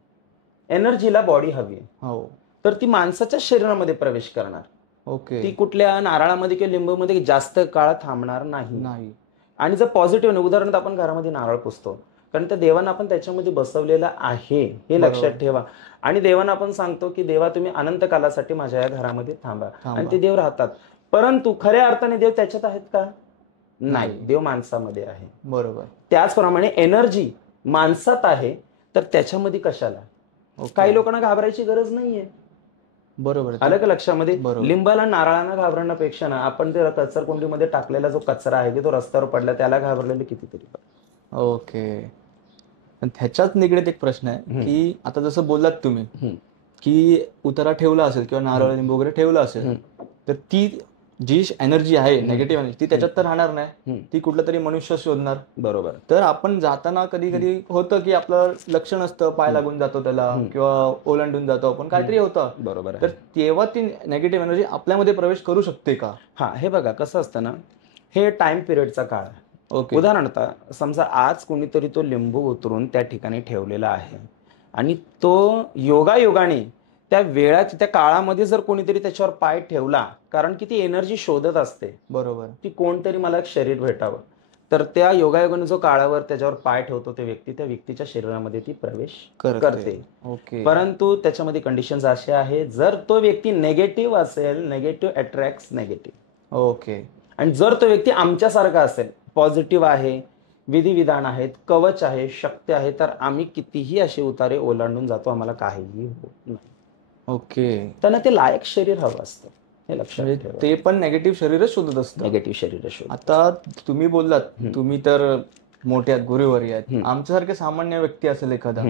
एनर्जीला बॉडी हवी आहे, हो. तर ती माणसाच्या शरीरामध्ये प्रवेश करणार. ओके. ती कुठल्या नारळामध्ये किंवा लिंबूमध्ये जास्त काळ थांबणार नाही. नाही. आणि जर पॉझिटिव्ह उदाहरणार्थ आपण घरामध्ये नारळ पुसतो, कारण त्या देवांना आपण त्याच्यामध्ये बसवलेलं आहे हे लक्षात ठेवा. आणि देवांना आपण सांगतो की देवा तुम्ही अनंत कालासाठी माझ्या या घरामध्ये थांबा, आणि ते देव राहतात. परंतु खऱ्या अर्थाने देव त्याच्यात आहेत का? नाही, देव माणसामध्ये आहे. बरोबर. त्याचप्रमाणे एनर्जी माणसात आहे, तर त्याच्यामध्ये कशाला. काही लोकांना घाबरायची गरज नाहीये. बरोबर. आलं का लक्षामध्ये. लिंबाला नारळांना घाबरण्यापेक्षा ना आपण ते कचरकुंडीमध्ये टाकलेला जो कचरा आहे की तो रस्त्यावर पडला त्याला घाबरलेले कितीतरी. ओके. ह्याच्याच निगडीत एक प्रश्न आहे की आता जसं बोललात तुम्ही की उतारा ठेवला असेल किंवा नारळ लिंबू वगैरे ठेवला असेल, तर ती जी एनर्जी आहे निगेटिव्ह एनर्जी ती त्याच्यात तर राहणार नाही, ती कुठला तरी मनुष्य शोधणार. बरोबर. तर आपण जाताना कधी कधी होतं की आपलं लक्ष नसतं, पाय लागून जातो त्याला किंवा ओलांडून जातो आपण, काहीतरी होतं. बरोबर. तर तेव्हा ती नेगेटिव्ह एनर्जी आपल्यामध्ये प्रवेश करू शकते का? हा, हे बघा कसं असतं ना, हे टाइम पिरियडचा काळ आहे. ओके. उदाहरणार्थ समजा आज कोणीतरी तो लिंबू उतरून त्या ठिकाणी ठेवलेला आहे, आणि तो योगायोगाने त्या वेळात त्या काळामध्ये जर कोणीतरी त्याच्यावर पाय ठेवला, कारण की ती एनर्जी शोधत असते. बरोबर. ती कोणतरी मला एक शरीर भेटावं, तर त्या योगायोगाने जो काळावर त्याच्यावर पाय ठेवतो ते व्यक्ती, त्या व्यक्तीच्या शरीरामध्ये ती प्रवेश करते. ओके. परंतु त्याच्यामध्ये कंडिशन्स असे आहे, जर तो व्यक्ती नेगेटिव्ह असेल, नेगेटिव्ह अट्रॅक्ट्स नेगेटिव्ह. ओके. आणि जर तो व्यक्ती आमच्यासारखा असेल, पॉझिटिव्ह आहे, विधिविधान आहेत, कवच आहे, शक्ती आहे, तर आम्ही कितीही असे उतारे ओलांडून जातो, आम्हाला काहीही होत नाही. ओके. त्यांना ते लायक शरीर हवं असतं, हे लक्षात ठेवा. ते पण नेगेटिव्ह शरीरच शोधत असतं. नेगेटिव्ह शरीर शोध. आता तुम्ही बोललात, तुम्ही तर मोठे आहेत, गुरुवारी आहेत. आमच्यासारखे सामान्य व्यक्ती असेल एखादा,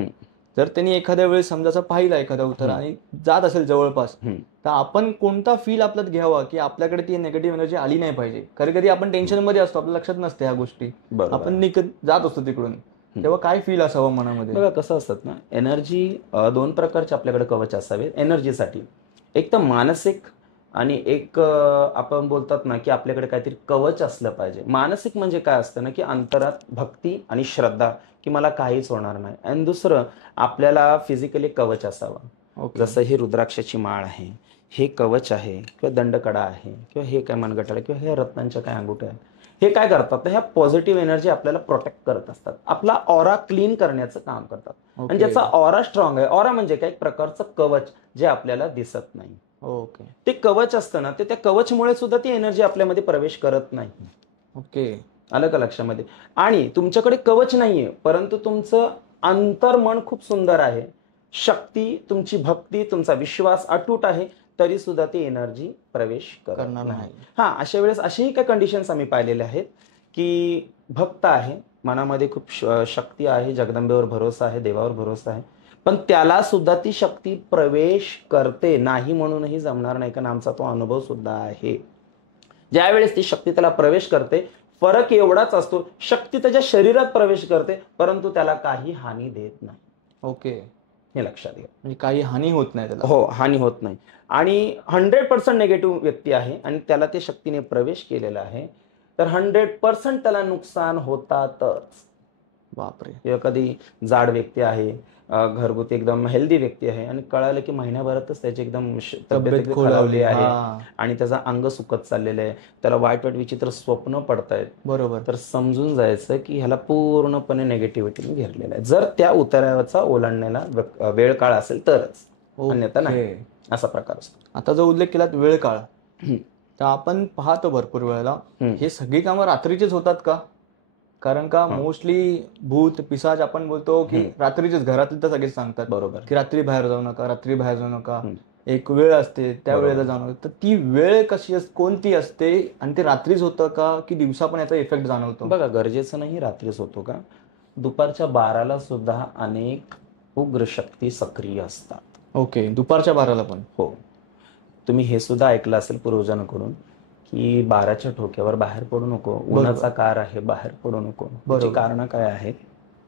जर त्यांनी एखाद्या वेळेस समजाचा पाहिला एखादा उतारा आणि जात असेल जवळपास, तर आपण कोणता फील आपल्यात घ्यावा की आपल्याकडे ती निगेटिव्ह एनर्जी आली नाही पाहिजे. कधी कधी आपण टेन्शन मध्ये असतो, आपल्या लक्षात नसते ह्या गोष्टी, आपण जात असतो तिकडून, तेव्हा काय फील असावं मनामध्ये? बघा कसं असतात ना, एनर्जी दोन प्रकारचे आपल्याकडे कवच असावे एनर्जीसाठी. एक तर मानसिक, आणि एक आपण बोलतात ना की आपल्याकडे काहीतरी कवच असलं पाहिजे. मानसिक म्हणजे काय असतं ना की अंतरात भक्ती आणि श्रद्धा की मला काहीच होणार नाही. आणि दुसरं आपल्याला फिजिकली कवच असावं. जसं ही रुद्राक्षाची माळ आहे, हे कवच आहे, किंवा दंडकडा आहे, किंवा हे काय मनगटाला, किंवा हे रत्नांच्या काय अंगुठ्या आहेत, हे काय करतात तर ह्या पॉझिटिव्ह एनर्जी आपल्याला प्रोटेक्ट करत असतात, आपला ऑरा क्लीन करण्याचं काम करतात. आणि ज्याचा ऑरा स्ट्रॉंग आहे, ऑरा म्हणजे काय, एक प्रकारचं कवच जे आपल्याला दिसत नाही. ओके. ते कवच असतं ना, ते त्या कवचमुळे सुद्धा ती एनर्जी आपल्यामध्ये प्रवेश करत नाही. ओके. आलं का लक्षामध्ये. आणि तुमच्याकडे कवच नाहीये, परंतु तुमचं अंतर्मन खूप सुंदर आहे, शक्ती, तुमची भक्ती, तुमचा विश्वास अटूट आहे, तरी सुद्धा ती एनर्जी प्रवेश करणार नाही. हा, अशा वेळेस असेही काही कंडिशन्स आम्ही पाहिलेले आहेत की भक्त आहे, मनामध्ये खूप शक्ती आहे, जगदंबेवर भरोसा आहे, देवावर भरोसा आहे, पण त्याला सुद्धा ती शक्ती प्रवेश करते नाही म्हणूनही जमणार नाही, कारण आमचा तो अनुभव सुद्धा आहे. ज्यावेळेस ती शक्ती त्याला प्रवेश करते, फरक एवढाच असतो, शक्ती त्याच्या शरीरात प्रवेश करते परंतु त्याला काही हानी देत नाही. ओके. हे लक्षात घ्या. म्हणजे काही हानी होत नाही त्याला. हो, हानी होत नाही. आणि 100% निगेटिव्ह व्यक्ती आहे आणि त्याला ते शक्तीने प्रवेश केलेला आहे, तर 100% त्याला नुकसान होतातच. बापरे. किंवा कधी जाड व्यक्ती आहे, घरगुती एकदम हेल्दी व्यक्ती आहे, आणि कळालं की महिन्याभरातच त्याची एकदम तब्येत खालावली आहे आणि त्याचा अंग सुकत चाललेलं आहे, त्याला वाईट वाईट विचित्र स्वप्न पडतायत. बरोबर. तर समजून जायचं की ह्याला पूर्णपणे नेगेटिव्हिटीने घेरलेलं आहे, जर त्या उताराचा ओलांडण्याला वेळ काळ असेल तरच, अन्यथा नाही. असा प्रकार असतो. आता जो उल्लेख केलात वेळ काळ, तर आपण पाहतो भरपूर वेळेला हे सगळी कामं रात्रीचीच होतात का? कारण का मोस्टली भूत पिशाच आपण बोलतो की रात्रीचेच, घरातले तर सगळेच सांगतात बरोबर. की रात्री बाहेर जाऊ नका, रात्री बाहेर जाऊ नका, एक वेळ असते त्या वेळेला जाऊ नका. तर ती वेळ कशी कोणती असते आणि ते रात्रीच होतं का की दिवसा पण याचा इफेक्ट जाणवतो? बघा, गरजेचं नाही रात्रीच होतो का, दुपारच्या 12ला सुद्धा अनेक उग्र शक्ती सक्रिय असतात. ओके, दुपारच्या 12ला पण? हो. तुम्ही हे सुद्धा ऐकलं असेल पूर्वजांकडून की 12च्या ठोक्यावर बाहेर पडू नको, उन्हाचा कार आहे बाहेर पडू नको. त्याची कारणं काय आहेत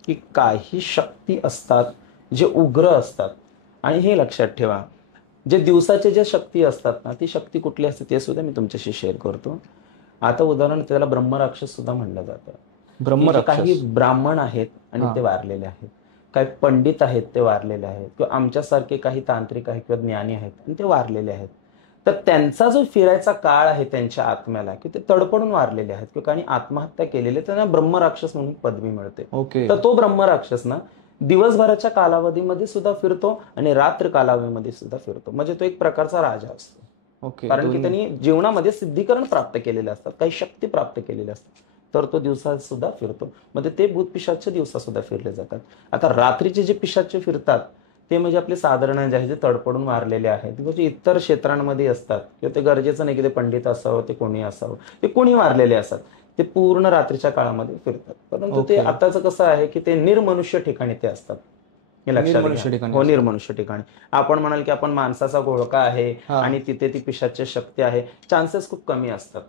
की काही शक्ती असतात जे उग्र असतात. आणि हे लक्षात ठेवा, जे दिवसाच्या ज्या शक्ती असतात ना, ती शक्ती कुठली असते ते सुद्धा मी तुमच्याशी शेअर करतो. आता उदाहरण, त्याला ब्रह्मराक्षस सुद्धा म्हणलं जातं. ब्रह्मराक्षस? काही ब्राह्मण आहेत आणि ते वारलेले आहेत, काही पंडित आहेत ते वारलेले आहेत, किंवा आमच्यासारखे काही तांत्रिक आहेत किंवा ज्ञानी आहेत आणि ते वारलेले आहेत. तर त्यांचा जो फिरायचा काळ आहे त्यांच्या आत्म्याला, की ते तडपडून वारलेले आहेत किंवा काही आत्महत्या केलेली, त्यांना ब्रह्मराक्षस म्हणून पदवी मिळते. ओके. तर तो ब्रह्मराक्षस ना दिवसभराच्या कालावधीमध्ये सुद्धा फिरतो आणि रात्र कालावधीमध्ये सुद्धा फिरतो. म्हणजे तो एक प्रकारचा राजा असतो. ओके. कारण की त्यांनी जीवनामध्ये सिद्धीकरण प्राप्त केलेले असतात, काही शक्ती प्राप्त केलेली असतात. तर तो दिवसात सुद्धा फिरतो. म्हणजे ते भूत पिशाच्य दिवसा सुद्धा फिरले जातात. आता रात्रीचे जे पिशाच्य फिरतात ते म्हणजे आपले साधारण जे आहे, जे तडपडून मारलेले आहेत किंवा जे इतर क्षेत्रांमध्ये असतात, किंवा ते गरजेचं नाही की ते पंडित असावं, ते कोणी असावं, ते कोणी मारलेले असतात, ते पूर्ण रात्रीच्या काळामध्ये फिरतात. परंतु ते आताचं कसं आहे की ते निर्मनुष्य ठिकाणी ते असतात. हे लक्षात घ्या. हो, निर्मनुष्य ठिकाणी. आपण म्हणाल की आपण माणसाचा घोळका आहे आणि तिथे ती पिशाच्य शक्ती आहे, चान्सेस खूप कमी असतात.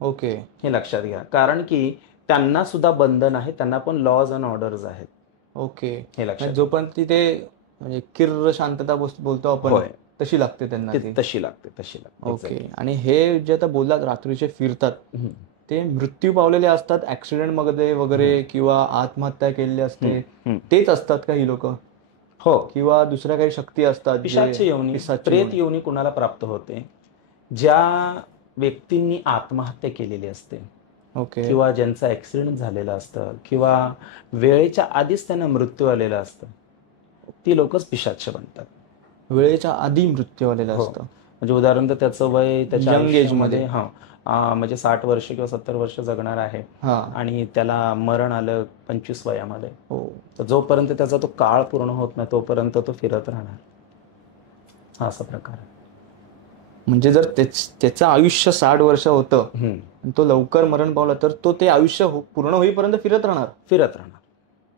ओके. हे लक्षात घ्या. कारण की त्यांना सुद्धा बंधन आहे, त्यांना पण लॉज अँड ऑर्डर्स आहेत. ओके. हे लक्षात, जोपर्यंत तिथे म्हणजे किर्र शांतता बोलतो आपण, तशी लागते त्यांना, तशी लागते. ओके. आणि हे जे आता बोललात रात्रीचे फिरतात, ते मृत्यू पावलेले असतात ऍक्सिडेंट मध्ये वगैरे किंवा आत्महत्या केलेली असते, तेच असतात का ही लोक? हो. किंवा दुसऱ्या काही शक्ती असतात? पिशाच्य योनी, प्रेत योनी कुणाला प्राप्त होते? ज्या व्यक्तींनी आत्महत्या केलेली असते, ओके, किंवा ज्यांचा ऍक्सिडेंट झालेला असतं, किंवा वेळेच्या आधीच त्यांना मृत्यू आलेला असतं, ती लोकच पिशाच्य बनतात. वेळेच्या आधी मृत्यू आलेला असतं? म्हणजे उदाहरण, तर त्याचं वय त्याच्या यंग एज मध्ये, म्हणजे 60 वर्ष किंवा 70 वर्ष जगणार आहे आणि त्याला मरण आलं 25 वयामध्ये, तर जोपर्यंत त्याचा तो काळ पूर्ण होत नाही तोपर्यंत तो फिरत राहणार. हा असा प्रकार आहे. म्हणजे जर त्याचं आयुष्य 60 वर्ष होतं आणि तो लवकर मरण पावला तर तो ते आयुष्य पूर्ण होईपर्यंत फिरत राहणार.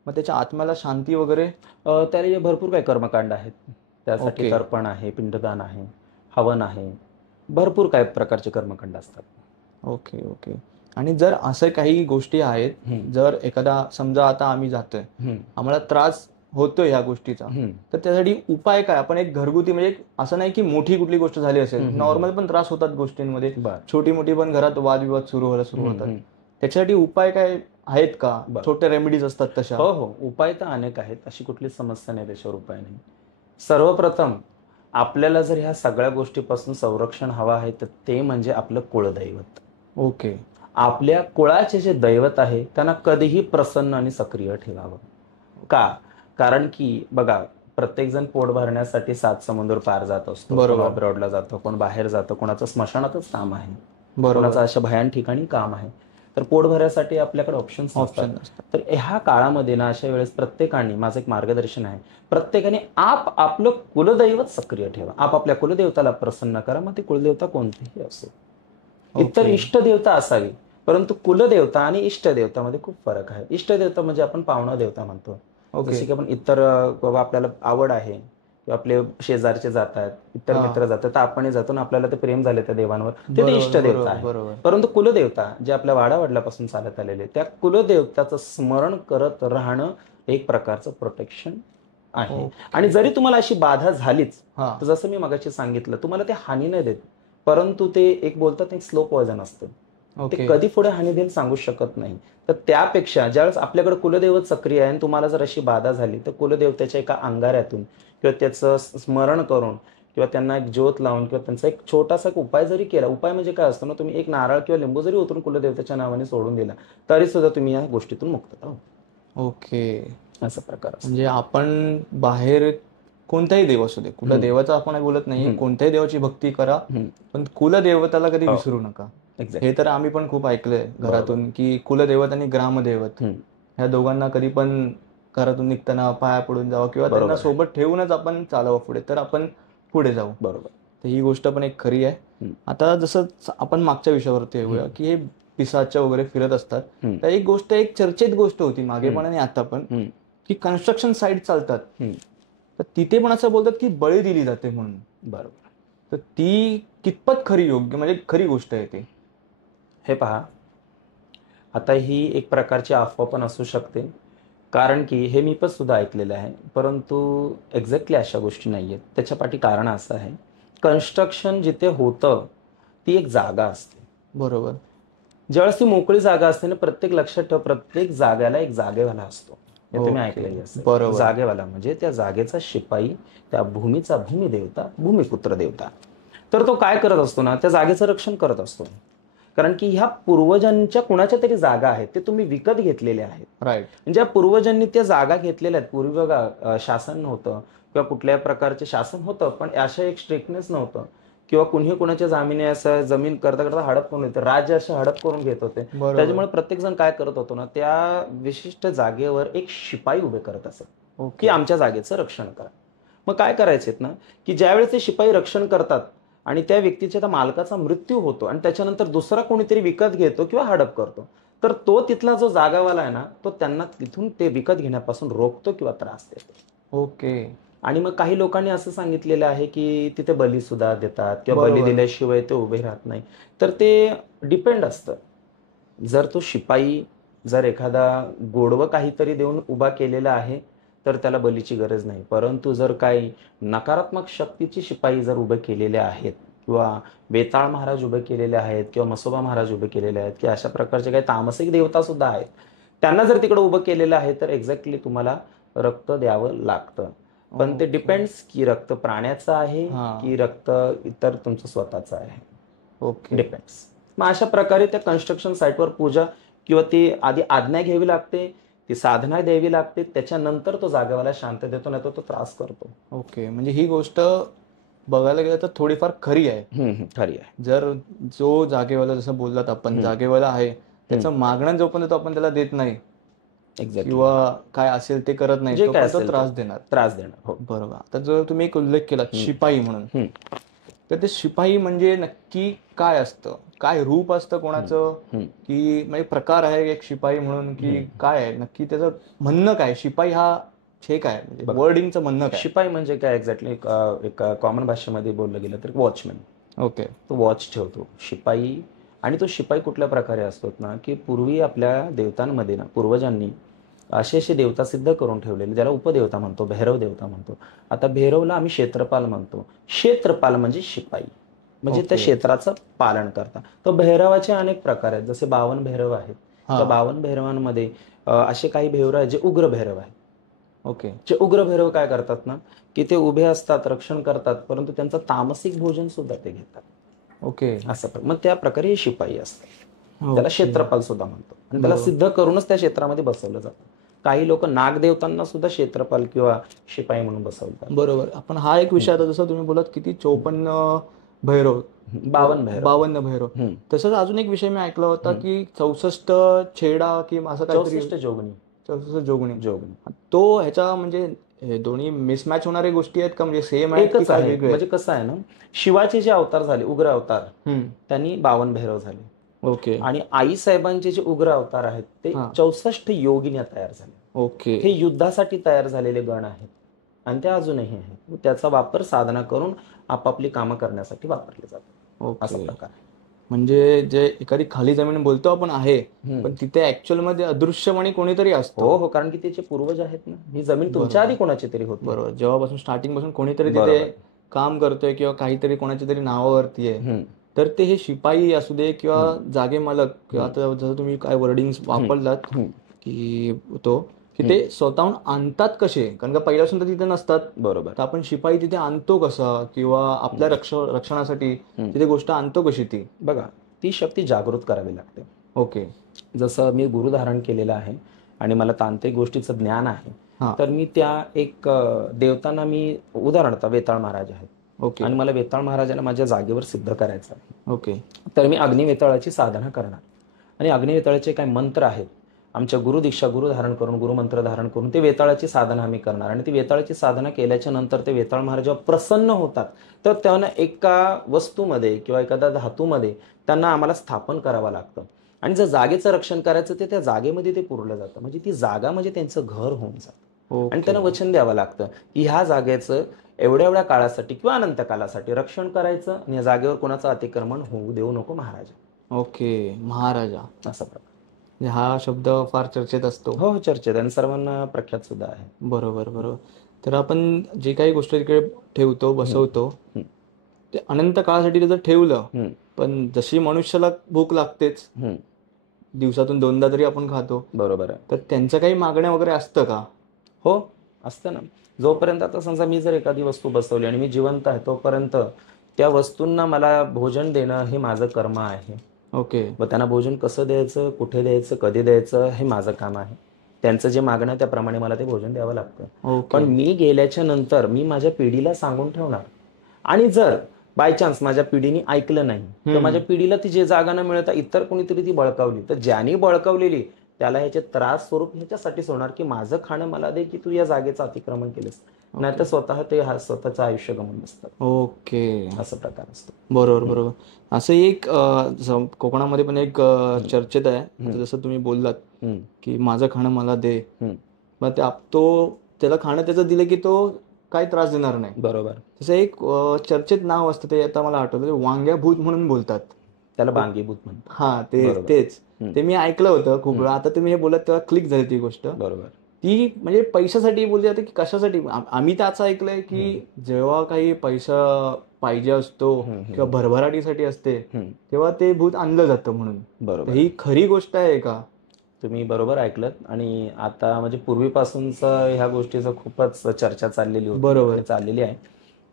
मग त्याच्या आत्म्याला शांती वगैरे? त्याला भरपूर काही कर्मकांड आहेत. त्यासाठी तर्पण आहे, पिंडदान आहे, हवन आहे, भरपूर काही प्रकारचे कर्मकांड असतात. Okay okay. आणि जर असं काही गोष्टी आहेत, जर एखादा समजा आता आम्ही जातोय, आम्हाला त्रास होतोय ह्या गोष्टीचा, तर त्यासाठी उपाय काय? आपण एक घरगुती, म्हणजे असं नाही की मोठी कुठली गोष्ट झाली असेल, नॉर्मल पण त्रास होतात गोष्टींमध्ये, छोटी मोठी पण घरात वादविवाद सुरू होतात, त्याच्यासाठी उपाय काय आहेत का? छोट्या रेमेडीज असतात तशा? हो, उपाय तर अनेक आहेत, अशी कुठली समस्या नाही त्याच्यावर उपाय नाही. सर्वप्रथम आपल्याला जर ह्या सगळ्या गोष्टीपासून संरक्षण हवं आहे तर ते म्हणजे आपलं कुळदैवत. ओके. आपल्या कुळाचे जे दैवत आहे त्यांना कधीही प्रसन्न आणि सक्रिय ठेवावं. का? कारण की बघा, प्रत्येक जण पोट भरण्यासाठी 7 समुद्र पार जात असतो, कोण अब्रॉडला जातो, कोण बाहेर जातो, कोणाचं स्मशानातच काम आहे, कोणाचं अशा भयान ठिकाणी काम आहे. तर पोट भरण्यासाठी आपल्याकडे ऑप्शन्स असतात. तर ह्या काळामध्ये ना, अशा वेळेस प्रत्येकाने, माझं एक मार्गदर्शन आहे, प्रत्येकाने आपलं कुलदैवत सक्रिय ठेवा. आपल्या कुलदेवताला प्रसन्न करा, मग ती कुलदेवता कोणतीही असो. इतर इष्टदेवता असावी, परंतु कुलदेवता आणि इष्टदेवतामध्ये खूप फरक आहे. इष्टदेवता म्हणजे आपण पावणा देवता म्हणतो. जसे की आपण इतर बाबा आपल्याला आवड आहे किंवा आपले शेजारचे जातात, इतर मित्र जातात, तर आपणही जातो ना, आपल्याला ते प्रेम झाले त्या देवांवर, ते इष्टदेवता आहे. परंतु कुलदेवता जे आपल्या वाडावडिलापासून चालत आलेले, त्या कुलदेवताचं स्मरण करत राहणं एक प्रकारचं प्रोटेक्शन आहे. आणि जरी तुम्हाला अशी बाधा झालीच, तर जसं मी मगाशी सांगितलं, तुम्हाला ते हानी नाही देत, परंतु ते एक बोलतात एक स्लो पॉयझन असतं, ते कधी पुढे हानी देईल सांगू शकत नाही. तर त्यापेक्षा ज्यावेळेस आपल्याकडे कुलदैवत सक्रिय आहे आणि तुम्हाला जर अशी बाधा झाली, तर कुलदेवतेच्या एका अंगाऱ्यातून किंवा त्याचं स्मरण करून किंवा त्यांना एक ज्योत लावून किंवा त्यांचा एक छोटासा उपाय जरी केला, उपाय म्हणजे काय असतं ना, तुम्ही एक नारळ किंवा लिंबू जरी उतरून कुलदेवतेच्या नावाने सोडून दिला तरी सुद्धा तुम्ही या गोष्टीतून मुक्त आहात. ओके, असा प्रकार. म्हणजे आपण बाहेर कोणताही देव असू दे, कुलदेवाचा आपण बोलत नाही, कोणत्याही देवाची भक्ती करा, पण कुलदेवताला कधी विसरू नका. एक्झॅक्टली. हे तर आम्ही पण खूप ऐकलंय घरातून की कुलदैवत आणि ग्रामदैवत ह्या दोघांना कधी पण घरातून निघताना पाया पडून जावं किंवा त्यांना बरोबर आहे. सोबत ठेवूनच आपण चालावं पुढे, तर आपण पुढे जाऊ. बरोबर. तर ही गोष्ट पण एक खरी आहे. हम्म. आता जसं आपण मागच्या विषयावरती येऊया की हे पिशाचं वगैरे फिरत असतात. हम्म. तर एक गोष्ट, एक चर्चेत गोष्ट होती मागे पण आणि आता पण, हम्म. की कन्स्ट्रक्शन साईट चालतात हम्म. तर तिथे पण असं बोलतात की बळी दिली जाते म्हणून. बरोबर. तर ती कितपत खरी योग्य म्हणजे खरी गोष्ट आहे ती? हे पहा, आता ही एक प्रकारची अफवा पण असू शकते, कारण की हे मी पण सुद्धा ऐकलेलं आहे, परंतु एक्झॅक्टली अशा गोष्टी नाही आहेत. त्याच्या पाठी कारण असं आहे, कन्स्ट्रक्शन जिथे होतं ती एक जागा असते. बरोबर. ज्यावेळेस ती मोकळी जागा असते ना, प्रत्येक लक्षात ठेव, प्रत्येक जागेला एक जागेवाला असतो. हे तुम्ही ओके. ऐकलेलं असेल. बरोबर. जागेवाला म्हणजे त्या जागेचा शिपाई, त्या भूमीचा भूमिदेवता, भूमिपुत्र देवता. तर तो काय करत असतो ना, त्या जागेचं रक्षण करत असतो. कारण की ह्या पूर्वजांच्या कुणाच्या तरी जागा आहेत, ते तुम्ही विकत घेतलेले आहेत. राईट. ज्या पूर्वजांनी त्या जागा घेतलेल्या आहेत. पूर्वी बघा शासन नव्हतं किंवा कुठल्या प्रकारचे शासन होतं, पण अशा एक स्ट्रिक्टनेस नव्हतं किंवा कुणी कुणाच्या जमिनी असं जमीन करता करता हडप करून येतं, राज्य असं हडप करून घेत होते. बरोबर. त्याच्यामुळे प्रत्येक जण काय करत होतो ना, त्या विशिष्ट जागेवर एक शिपाई उभे करत असत की ओके. आमच्या जागेचं रक्षण करा. मग काय करायचे ना, की ज्यावेळेस ते शिपाई रक्षण करतात आणि त्या व्यक्तीच्या त्या मालकाचा मृत्यू होतो आणि त्याच्यानंतर दुसरा कोणीतरी विकत घेतो किंवा हडप करतो, तर तो तिथला जो जागावाला आहे ना, तो त्यांना तिथून ते विकत घेण्यापासून रोखतो किंवा त्रास देतो. ओके. आणि मग काही लोकांनी असं सांगितलेलं आहे की तिथे बली सुद्धा देतात किंवा बली बरोबर. दिल्याशिवाय ते उभे राहत नाही. तर ते डिपेंड असतं. जर तो शिपाई जर एखादा गोडवं काहीतरी देऊन उभा केलेला आहे, तर त्याला बलीची गरज नाही. परंतु जर काही नकारात्मक शक्तीचे शिपाई जर उभे केलेले आहेत किंवा वेताळ महाराज उभे केलेले आहेत किंवा मसोबा महाराज उभे केलेले आहेत, की अशा प्रकारचे काही तामसिक देवता सुद्धा आहेत, त्यांना जर तिकडे उभं केलेलं आहे, तर एक्झॅक्टली तुम्हाला रक्त द्यावं लागतं. पण ते ओके. डिपेंड्स की रक्त प्राण्याचं आहे हां. की रक्त इतर तुमचं स्वतःचं आहे. ओके. डिपेंड्स. मग अशा प्रकारे त्या कन्स्ट्रक्शन साईटवर पूजा किंवा ती आधी आज्ञा घ्यावी लागते, ती साधना द्यावी लागते, त्याच्यानंतर तो जागेवाला शांत देतो, नाही तर तो त्रास करतो. ओके. म्हणजे ही गोष्ट बघायला गेलं तर थोडीफार खरी आहे. खरी आहे. जर जो जागेवाला, जसं बोललात आपण, जागेवाला आहे त्याचं मागणं जोपर्यंत आपण त्याला देत नाही एक्झॅक्टली. किंवा काय असेल ते करत नाही, जे काय तोपर्यंत असेल त्रास ते देणार. त्रास देणार. हो. बरोबर. आता जर तुम्ही एक उल्लेख केला शिपाई म्हणून, तर ते शिपाई म्हणजे नक्की काय असतं? काय रूप असतं कोणाचं? की म्हणजे प्रकार आहे एक शिपाई म्हणून, की काय आहे नक्की त्याचं म्हणणं काय? शिपाई हा हे काय म्हणजे वर्डिंगचं म्हणणं काय? शिपाई म्हणजे काय एक्झॅक्टली, एक कॉमन भाषेमध्ये बोललं गेलं तर वॉचमॅन. ओके. तो वॉच ठेवतो शिपाई. आणि तो शिपाई कुठल्या प्रकारे असतो ना, की पूर्वी आपल्या देवतांमध्ये ना, पूर्वजांनी असे देवता सिद्ध करून ठेवलेले, ज्याला उपदेवता म्हणतो, भैरव देवता म्हणतो. आता भैरवला आम्ही क्षेत्रपाल म्हणतो. क्षेत्रपाल म्हणजे शिपाई, म्हणजे त्या क्षेत्राचं पालन करता. तर भैरवाचे अनेक प्रकार आहेत, जसे 52 भैरव आहेत. त्या 52 भैरवांमध्ये असे काही भैरव आहेत जे उग्र भैरव आहेत. ओके. जे उग्र भैरव काय करतात ना, की ते उभे असतात, रक्षण करतात, परंतु त्यांचं तामसिक भोजन सुद्धा ते घेतात. ओके. असं मग त्या प्रकारे हे शिपाई असतात. त्याला क्षेत्रपाल सुद्धा म्हणतो आणि त्याला सिद्ध करूनच त्या क्षेत्रामध्ये बसवलं जातं. काही लोक नागदेवतांना सुद्धा क्षेत्रपाल किंवा शिपाई म्हणून बसवतात. बरोबर. आपण हा एक विषय आता जसं तुम्ही बोलात किती 54 भैरव, 52 भैरव. 52 भैरव. तसंच अजून एक विषय मी ऐकला होता की 64 छेडा की असं काहीतरी, 64 जोगणी. 64 जोगणी. जोगणी तो ह्याचा म्हणजे हे दोन्ही मिसमॅच होणारे गोष्टी आहेत का, म्हणजे सेम आहे की एकच काय आहे. वेगळे? म्हणजे कसं आहे ना, शिवाचे जे अवतार झाले, उग्र अवतार, त्यांनी 52 भैरव झाले. ओके. आणि आई साहेबांचे जे उग्र अवतार आहेत ते 64 योगिन्या तयार झाले. ओके. हे युद्धासाठी तयार झालेले गण आहेत आणि ते अजूनही आहेत. त्याचा वापर साधना करून आपापली कामं करण्यासाठी वापरले जातात. असा प्रकार आहे. म्हणजे जे एखादी खाली जमीन बोलतो आपण आहे, पण तिथे ऍक्च्युअल मध्ये अदृश्यपणे कोणीतरी असतो. हो, कारण की त्याचे पूर्वज आहेत ना. ही जमीन तुमच्या आधी कोणाची तरी होती. बरोबर. जेव्हापासून स्टार्टिंग पासून कोणीतरी तिथे काम करतोय किंवा काहीतरी कोणाच्या तरी नावावरती आहे, तर ते हे शिपाई असू दे किंवा जागे मालक किंवा आता जसं तुम्ही काय वर्डिंग वापरलात की तो की ते स्वतःहून आणतात कसे, कारण का पहिल्यापासून तर तिथे नसतात. बरोबर. तर आपण शिपाई तिथे आणतो कसा किंवा आपल्या रक्षणासाठी तिथे गोष्ट आणतो कशी ती? बघा, ती शक्ती जागृत करावी लागते. ओके. जसं मी गुरु धारण केलेलं आहे आणि मला तांत्रिक गोष्टीचं ज्ञान आहे, तर मी त्या एक देवतांना मी उदाहरणार्थ वेताळ महाराज आहेत. ओके आणि मला वेताळ महाराजाला माझ्या जागेवर सिद्ध करायचं आहे. ओके तर मी अग्निवेताळाची साधना करणार आणि अग्निवेताळाचे काही मंत्र आहेत. आमच्या गुरुदीक्षा गुरु धारण करून गुरुमंत्र धारण करून ते वेताळाची साधना आम्ही करणार आणि ती वेताळाची साधना केल्याच्या नंतर ते वेताळ महाराज जेव्हा प्रसन्न होतात तर त्यांना एका वस्तूमध्ये किंवा एखाद्या धातूमध्ये त्यांना आम्हाला स्थापन करावं लागतं आणि जर जागेचं रक्षण करायचं ते त्या जागेमध्ये ते पुरलं जातं. म्हणजे ती जागा म्हणजे त्यांचं घर होऊन जातं आणि त्यांना वचन द्यावं लागतं की ह्या जागेचं एवढ्या एवढ्या काळासाठी किंवा अनंत काळासाठी रक्षण करायचं आणि या जागेवर कोणाचं अतिक्रमण होऊ देऊ नको महाराजा. ओके. महाराजा असा प्रकार. म्हणजे हा शब्द फार चर्चेत असतो. हो चर्चेत आणि सर्वांना प्रख्यात सुद्धा आहे. बरोबर बरोबर. तर आपण जे काही गोष्ट तिकडे ठेवतो बसवतो ते अनंत काळासाठी जर ठेवलं पण जशी मनुष्याला भूक लागतेच, दिवसातून 2दा तरी आपण खातो, बरोबर आहे. तर त्यांचं काही मागण्या वगैरे असतं का? हो असतं ना. जोपर्यंत आता समजा मी जर एखादी वस्तू बसवली आणि मी जिवंत आहे तोपर्यंत त्या वस्तूंना मला भोजन देणं हे माझं कर्म आहे. ओके. व त्यांना भोजन कसं द्यायचं, कुठे द्यायचं, कधी द्यायचं हे माझं काम आहे. त्यांचं जे मागणं त्याप्रमाणे मला ते भोजन द्यावं लागतं. पण मी गेल्याच्या नंतर मी माझ्या पिढीला सांगून ठेवणार आणि जर बाय चान्स माझ्या पिढीने ऐकलं नाही तर माझ्या पिढीला ती जे जागा न मिळता इतर कोणीतरी ती बळकावली तर ज्यांनी बळकावलेली त्याला ह्याचे त्रास स्वरूप ह्याच्यासाठीच होणार की माझं खाणं मला दे की तू या जागेचं अतिक्रमण केलंस, नाहीतर स्वतः ते स्वतःचं आयुष्य गमवून बसतात. ओके. असा प्रकार असतो. बरोबर बरोबर. असं एक कोकणामध्ये पण एक चर्चेत आहे, जसं तुम्ही बोललात की माझं खाणं मला दे, मग त्याला खाणं त्याचं दिलं की तो काही त्रास देणार नाही. बरोबर. तसं एक चर्चेत नाव असतं ते आता मला आठवतं, वांग्याभूत म्हणून बोलतात त्याला बांगीभूत म्हणतात. हा तेच ते मी ऐकलं होतं खूप वेळा. आता तुम्ही हे बोलत तेव्हा क्लिक झाली ती गोष्ट. बरोबर. ती म्हणजे पैशासाठी बोलली जाते की कशासाठी? आम्ही तर असं ऐकलंय की जेव्हा काही पैसा पाहिजे असतो किंवा भरभराटीसाठी असते तेव्हा ते भूत आणलं जातं म्हणून. बरोबर. ही खरी गोष्ट आहे का? तुम्ही बरोबर ऐकलत आणि आता म्हणजे पूर्वीपासूनच ह्या गोष्टीचं खूपच चर्चा चाललेली होती. बरोबर. चाललेली आहे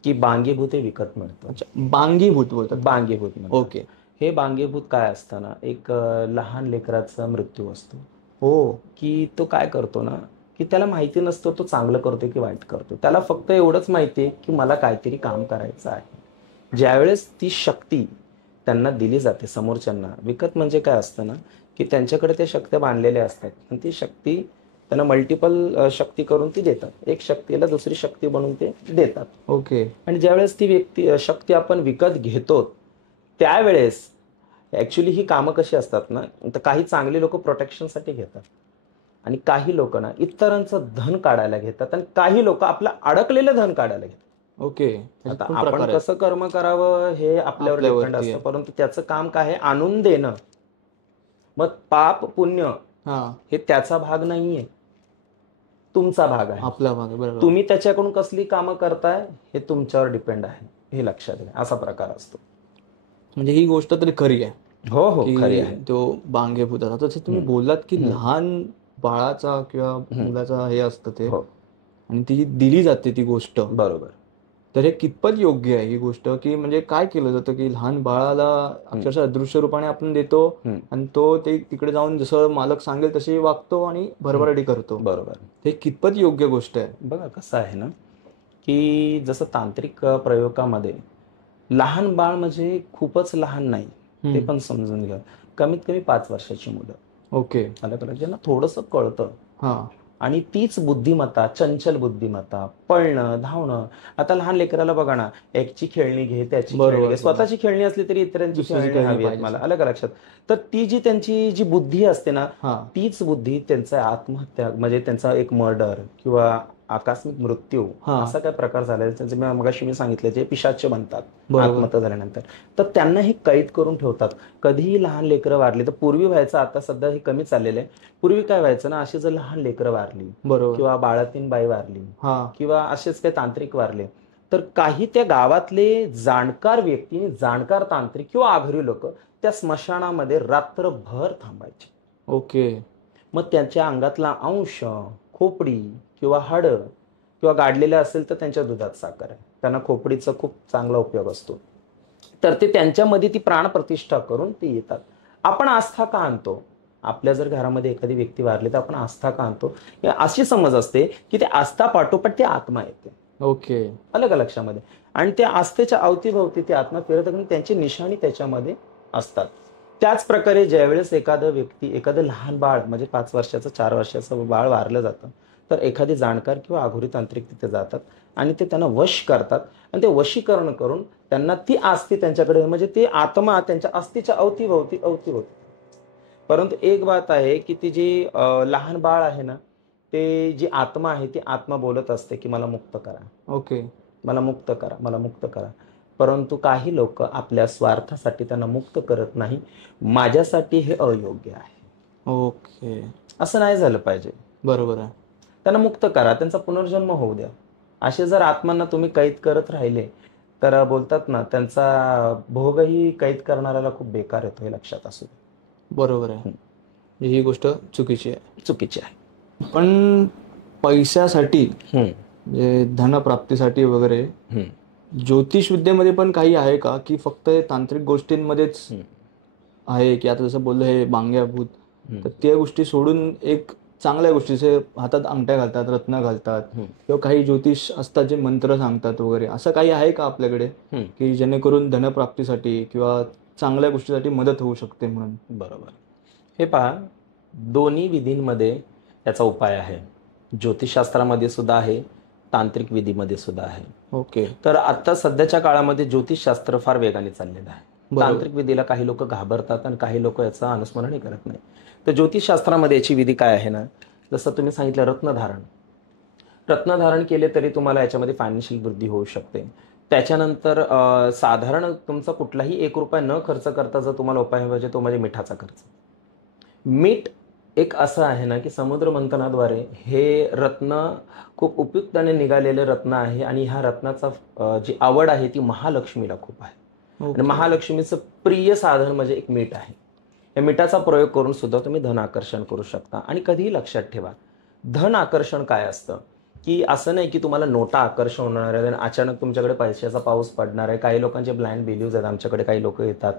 की बांगीभूत हे विकत मिळतं. अच्छा, बांगीभूत बोलतात. बांगीभूत म्हणतात. ओके. हे बांगीभूत काय असतं ना, एक लहान लेकराचा मृत्यू असतो. हो. की तो काय करतो ना की त्याला माहिती नसतं तो चांगलं करतो की वाईट करतो. त्याला फक्त एवढंच माहिती आहे की मला काहीतरी काम करायचं आहे. ज्यावेळेस ती शक्ती त्यांना दिली जाते समोरच्यांना, विकत म्हणजे काय असतं ना की त्यांच्याकडे त्या शक्त्या बांधलेल्या असतात आणि ती शक्ती त्यांना मल्टिपल शक्ती करून ती देतात. एक शक्तीला दुसरी शक्ती बनवून ते देतात. ओके. आणि ज्यावेळेस ती शक्ती आपण विकत घेतो त्यावेळेस ॲक्च्युली ही कामं कशी असतात ना, तर काही चांगली लोक प्रोटेक्शनसाठी घेतात आणि काही लोक ना इतरांचं धन काढायला घेतात आणि काही लोक आपलं अडकलेलं धन काढायला घेतात. ओके. आता आपण कसं कर्म करावं हे आपल्यावर डिपेंड असतं, परंतु त्याचं काम काय आहे, आणून देणं. मग पाप पुण्य हे त्याचा भाग नाहीये, तुमचा भाग आहे, आपला भाग. बरोबर. तुम्ही त्याच्याकडून कसली कामं करताय हे तुमच्यावर डिपेंड आहे, हे लक्षात घ्या. असा प्रकार असतो. म्हणजे ही गोष्ट तरी खरी आहे. हो हो खरी आहे. तो बांगेभूत आता जसं तुम्ही बोललात की लहान बाळाचा किंवा मुलाचा हे असतं ते आणि ती दिली जाते ती गोष्ट. बरोबर. तर हे कितपत योग्य आहे ही गोष्ट, की म्हणजे काय केलं जातं की लहान बाळाला अक्षरशः अदृश्य रूपाने आपण देतो आणि तो ते तिकडे जाऊन जसं मालक सांगेल तशी वागतो आणि भरभराटी करतो. बरोबर. हे कितपत योग्य गोष्ट आहे? बघा कसं आहे ना की जसं तांत्रिक प्रयोगामध्ये लहान बाळ म्हणजे खूपच लहान नाही, ते पण समजून घ्या. कमीत कमी 5 वर्षाची मुलं. ओके. ज्यांना थोडंसं कळतं आणि तीच बुद्धिमत्ता, चंचल बुद्धिमत्ता, पळणं, धावणं. आता लहान लेकराला बघा ना, एकची खेळणी घे, त्याची खेळणी घे. स्वतःची खेळणी असली तरी इतरांची खेळणी हवी आहेत मला, आलं का लक्षात? तर ती जी त्यांची जी बुद्धी असते ना, तीच बुद्धी त्यांचा आत्महत्या म्हणजे त्यांचा एक मर्डर किंवा आकस्मिक मृत्यू असा काय प्रकार झाला त्यांचे मगाशी मी सांगितलं जे पिशाच्य बनतात आत्महत्या झाल्यानंतर, तर त्यांना हे कैद करून ठेवतात. कधीही लहान लेकरं वारली तर पूर्वी व्हायचं, आता सध्या हे कमी चाललेलं आहे. पूर्वी काय व्हायचं ना, अशी जर लहान लेकरं वारली किंवा बाळातीन बाई वारली किंवा असेच काही तांत्रिक वारले तर काही त्या गावातले जाणकार व्यक्ती, जाणकार तांत्रिक किंवा आघरी लोक त्या स्मशानामध्ये रात्रभर थांबायचे. ओके. मग त्यांच्या अंगातला अंश, खोपडी किंवा हाडं किंवा गाडलेलं असेल तर त्यांच्या दुधात साखर आहे, त्यांना खोपडीचा खूप चांगला उपयोग असतो. तर ते त्यांच्यामध्ये ती प्राणप्रतिष्ठा करून ते येतात. आपण आस्था का आणतो? आपल्या जर घरामध्ये एखादी व्यक्ती वारली तर आपण आस्था का आणतो? अशी समज असते की ते आस्था पाठोपाठ ती आत्मा येते. ओके. अलग लक्षामध्ये. आणि त्या आस्थेच्या अवतीभोवती ती आत्मा फिरत आणि त्यांची निशाणी त्याच्यामध्ये असतात. त्याच प्रकारे ज्यावेळेस एखादं व्यक्ती, एखादं लहान बाळ म्हणजे 5 वर्षाचं, 4 वर्षाचं बाळ वारलं जातं, तर एखादे जाणकार किंवा अघोरी तांत्रिक तिथे जातात आणि ते त्यांना वश करतात आणि ते वशीकरण करून त्यांना ती आस्ती त्यांच्याकडे म्हणजे ती आत्मा त्यांच्या अस्थीच्या अवतीभोवती अवतीभोवती. परंतु एक बात आहे, की ती जी लहान बाळ आहे ना, ते जी आत्मा आहे, ती आत्मा बोलत असते, की मला मुक्त करा. ओके. मला मुक्त करा, मला मुक्त करा. परंतु काही लोक आपल्या स्वार्थासाठी त्यांना मुक्त करत नाही. माझ्यासाठी हे अयोग्य आहे. ओके. असं नाही झालं पाहिजे. बरोबर आहे. त्यांना मुक्त करा, त्यांचा पुनर्जन्म होऊ द्या. असे जर आत्मांना तुम्ही कैद करत राहिले, तर बोलतात ना, त्यांचा भोगही कैद करणाऱ्याला खूप बेकार येतो, हे लक्षात असू द्या. बरोबर आहे. ही गोष्ट चुकीची आहे. चुकीचे आहे. पण पैशासाठी हं, म्हणजे धनप्राप्तीसाठी वगैरे हं, ज्योतिष विद्येमध्ये पण काही आहे का, की फक्त हे तांत्रिक गोष्टींमध्येच हं, आहे, की आता जसं बोललं हे बांग्या भूत, हं, तर त्या गोष्टी सोडून एक चांगल्या गोष्टी जसे हातात अंगठ्या घालतात, रत्न घालतात हं, किंवा काही ज्योतिष असतात जे मंत्र सांगतात वगैरे, असं काही आहे का आपल्याकडे, हं. की जेणेकरून धनप्राप्तीसाठी किंवा चांगल्या गोष्टीसाठी मदत होऊ शकते म्हणून? बरोबर. हे पहा, दोन्ही विधींमध्ये याचा उपाय आहे. ज्योतिषशास्त्रामध्ये सुद्धा आहे, तांत्रिक विधीमध्ये सुद्धा आहे. ओके. तर आता सध्याच्या काळामध्ये ज्योतिषशास्त्र फार वेगाने चाललेलं आहे. बरोबर. तांत्रिक विधीला काही लोक घाबरतात आणि काही लोक याचं अनुस्मरणही करत नाही. तर ज्योतिषशास्त्रामध्ये याची विधी काय आहे ना, जसं तुम्ही सांगितलं रत्नधारण. रत्नधारण केले तरी तुम्हाला याच्यामध्ये फायनान्शियल वृद्धी होऊ शकते. त्याच्यानंतर साधारण तुमचा कुठलाही ₹1 न खर्च करता जर तुम्हाला उपाय पाहिजे तो म्हणजे मिठाचा खर्च. मीठ एक असं आहे ना, की समुद्र मंथनाद्वारे हे रत्न खूप उपयुक्ताने निघालेलं रत्न आहे आणि ह्या रत्नाचा जी आवड आहे ती महालक्ष्मीला खूप आहे. आणि ओके. महालक्ष्मीचं प्रिय साधन म्हणजे एक मीठ आहे. या मिठाचा प्रयोग करून सुद्धा तुम्ही धन आकर्षण करू शकता. आणि कधीही लक्षात ठेवा, धन आकर्षण काय असतं, की असं नाही की तुम्हाला नोटा आकर्षण होणार आहे आणि अचानक तुमच्याकडे पैशाचा पाऊस पडणार आहे. काही लोकांचे ब्लाइंड बिलीव्ह आहेत. आमच्याकडे काही लोक येतात,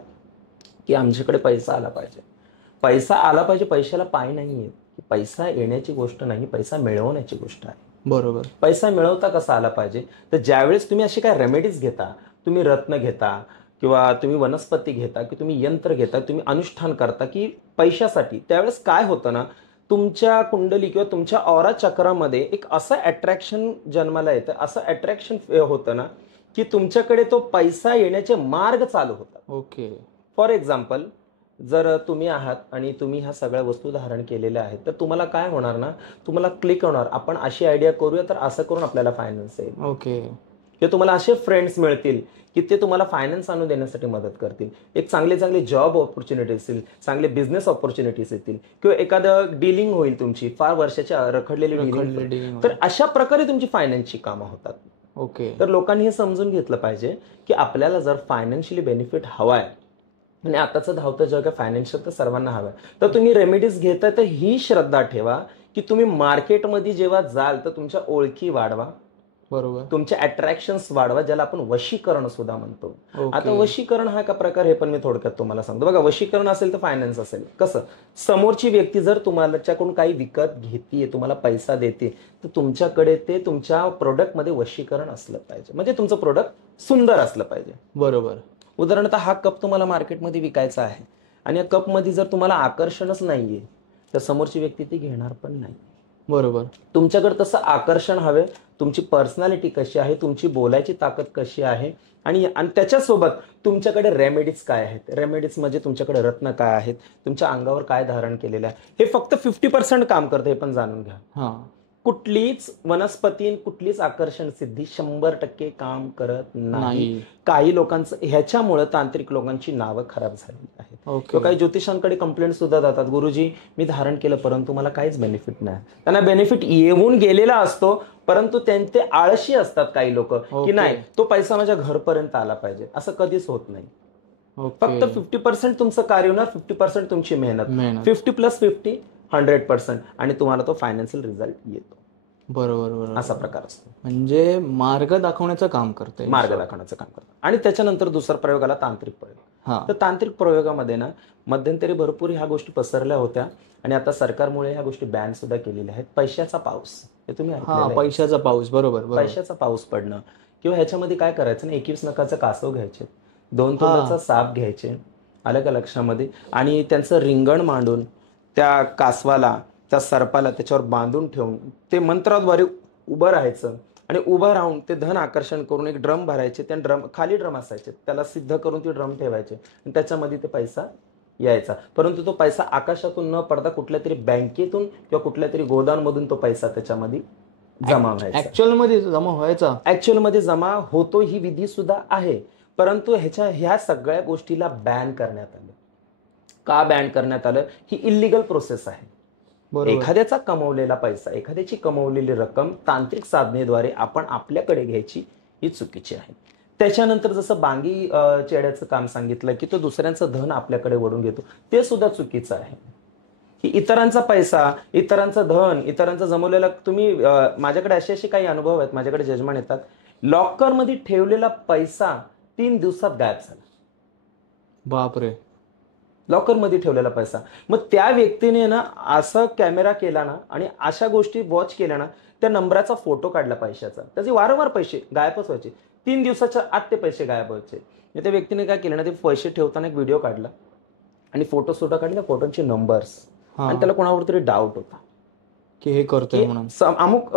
की आमच्याकडे पैसा आला पाहिजे. पैसा आला पाहिजे, पैशाला पाय नाही आहेत. पैसा येण्याची गोष्ट नाही, पैसा मिळवण्याची गोष्ट आहे. बरोबर. पैसा मिळवता कसा आला पाहिजे, तर ज्यावेळेस तुम्ही अशी काय रेमेडीज घेता, तुम्ही रत्न घेता किंवा तुम्ही वनस्पती घेता, की तुम्ही यंत्र घेता, तुम्ही अनुष्ठान करता, की पैशासाठी, त्यावेळेस काय होतं ना, तुमच्या कुंडली किंवा तुमच्या ऑरा चक्रामध्ये एक असं अट्रॅक्शन जन्माला येतं, असं अट्रॅक्शन होतं ना, की तुमच्याकडे तो पैसा येण्याचे मार्ग चालू होतात. ओके. फॉर एक्झाम्पल, जर तुम्ही आहात आणि तुम्ही ह्या सगळ्या वस्तू धारण केलेल्या आहेत, तर तुम्हाला काय होणार ना, तुम्हाला क्लिक होणार, आपण अशी आयडिया करूया तर असं करून आपल्याला फायनान्स येईल. ओके. किंवा तुम्हाला असे फ्रेंड्स मिळतील की ते तुम्हाला फायनान्स आणून देण्यासाठी मदत करतील. एक चांगले चांगले जॉब ऑपॉर्च्युनिटीज येतील, चांगले बिझनेस ऑपॉर्च्युनिटीज येतील किंवा एखादं डीलिंग होईल तुमची, फार वर्षाची रखडलेली डीलिंग. तर अशा प्रकारे तुमची फायनान्सची कामं होतात. ओके. तर लोकांनी हे समजून घेतलं पाहिजे की आपल्याला जर फायनान्शियली बेनिफिट हवाय आणि आताचं धावतं जग आहे फायनान्शियल, तर सर्वांना हवं आहे, तर तुम्ही रेमेडीज घेताय तर ही श्रद्धा ठेवा की तुम्ही मार्केटमध्ये जेव्हा जाल तर तुमच्या ओळखी वाढवा, बरोबर. तुमचे अट्रॅक्शन्स वाढवा, ज्याला आपण वशीकरण सुद्धा म्हणतो. ओके. आता वशीकरण हा का प्रकार, हे पण मी थोडक्यात तुम्हाला सांगतो. बघा, वशीकरण असेल तर फायनान्स असेल. कसं, समोरची व्यक्ती जर तुम्हालाच्याकडून काही विकत घेतीये, तुम्हाला पैसा देते, तर तुमच्याकडे ते तुमच्या प्रोडक्टमध्ये वशीकरण असलं पाहिजे, म्हणजे तुमचं प्रोडक्ट सुंदर असलं पाहिजे. बरोबर. उदाहरणार्थ, हा कप तुम्हाला मार्केटमध्ये विकायचा आहे आणि या कपमध्ये जर तुम्हाला आकर्षणच नाहीये, तर समोरची व्यक्ती ती घेणार पण नाही. बरोबर. तुमच्याकडे तसं आकर्षण हवे, तुमची पर्सनॅलिटी कशी आहे, तुमची बोलायची ताकद कशी आहे, आणि त्याच्यासोबत तुमच्याकडे रेमेडीज काय आहेत. रेमेडीज म्हणजे तुमच्याकडे रत्न काय आहेत, तुमच्या अंगावर काय धारण केलेलं आहे. हे फक्त 50% काम करतं, हे पण जाणून घ्या. हां. कुठलीच वनस्पती, कुठलीच आकर्षण सिद्धी 100% काम करत नाही. नाही. काही लोकांचं ह्याच्यामुळे तांत्रिक लोकांची नावं खराब झालेली आहेत. ओके. किंवा काही ज्योतिषांकडे कंप्लेंट सुद्धा जातात, गुरुजी मी धारण केलं परंतु मला काहीच बेनिफिट नाही. त्यांना बेनिफिट येऊन गेलेला असतो, परंतु ते आळशी असतात काही लोक, की ओके. नाही, तो पैसा माझ्या घरपर्यंत आला पाहिजे. असं कधीच होत नाही. ओके. फक्त 50% तुमचं कार्य होणार, 50% तुमची मेहनत. मेहनत. 50+50 100%, आणि तुम्हाला तो फायनान्शियल रिझल्ट येतो. बरोबर. बरोबर. असा प्रकार असतो. म्हणजे मार्ग दाखवण्याचं काम करते. मार्ग दाखवण्याचं काम करतो. आणि त्याच्यानंतर दुसरा प्रयोग आला तांत्रिक प्रयोग. हां. तर तांत्रिक प्रयोगामध्ये ना, मध्यंतरी भरपूर ह्या गोष्टी पसरल्या होत्या आणि आता सरकारमुळे ह्या गोष्टी बॅन सुद्धा केलेल्या आहेत. पैशाचा पाऊस. हे तुम्ही हा, ऐकलेलं आहे. पैशाचा पाऊस. बरोबर बरोबर. पैशाचा पाऊस पडणं, किंवा ह्याच्यामध्ये काय करायचं ना, 21 नखाचं कासव घ्यायचे, 2 हा. तोंडाचा साप घ्यायचे, आलं का लक्षामध्ये, आणि त्यांचं रिंगण मांडून त्या कासवाला, त्या सर्पाला त्याच्यावर बांधून ठेवून ते मंत्राद्वारे उभं राहायचं, आणि उभं राहून ते धन आकर्षण करून एक ड्रम भरायचे, त्या ड्रम खाली ड्रम असायचे, त्याला सिद्ध करून ते ड्रम ठेवायचे, आणि त्याच्यामध्ये ते पैसा यायचा. परंतु तो पैसा आकाशातून न पडता कुठल्या तरी बँकेतून किंवा कुठल्या तरी गोदाममधून तो पैसा त्याच्यामध्ये जमा व्हायचा. ऍक्च्युअल मध्ये जमा व्हायचा. ऍक्च्युअल मध्ये जमा होतो, ही विधी सुद्धा आहे. परंतु ह्या सगळ्या गोष्टीला बॅन करण्यात आलं. का बॅन करण्यात आलं? ही इलिगल प्रोसेस आहे. बरोबर. एखाद्याचा कमवलेला पैसा, एखाद्याची कमवलेली रक्कम तांत्रिक साधनेद्वारे आपण आपल्याकडे घ्यायची, ही चुकीची आहे. त्याच्यानंतर जसं बांगी चेड्याचं काम सांगितलं, की तो दुसऱ्यांचं धन आपल्याकडे वळून घेतो, ते सुद्धा चुकीचं आहे. की इतरांचा पैसा, इतरांचं धन, इतरांचा जमवलेला, तुम्ही माझ्याकडे असे काही अनुभव आहेत, माझ्याकडे जजमेंट येतात, लॉकरमध्ये ठेवलेला पैसा 3 दिवसात गायब झाला. बापरे. लॉकरमध्ये ठेवलेला पैसा. मग त्या व्यक्तीने ना असं कॅमेरा केला ना, आणि अशा गोष्टी वॉच केल्या ना, त्या नंबराचा फोटो काढला पैशाचा, त्याचे वारंवार पैसे गायबच व्हायचे. 3 दिवसाच्या आत ते पैसे गायब व्हायचे. त्या व्यक्तीने काय केलं ना, ते पैसे ठेवताना एक व्हिडिओ काढला आणि फोटो सुद्धा काढले, फोटोचे नंबर्स, आणि त्याला कोणावर तरी डाऊट होता की हे करतोय म्हणून,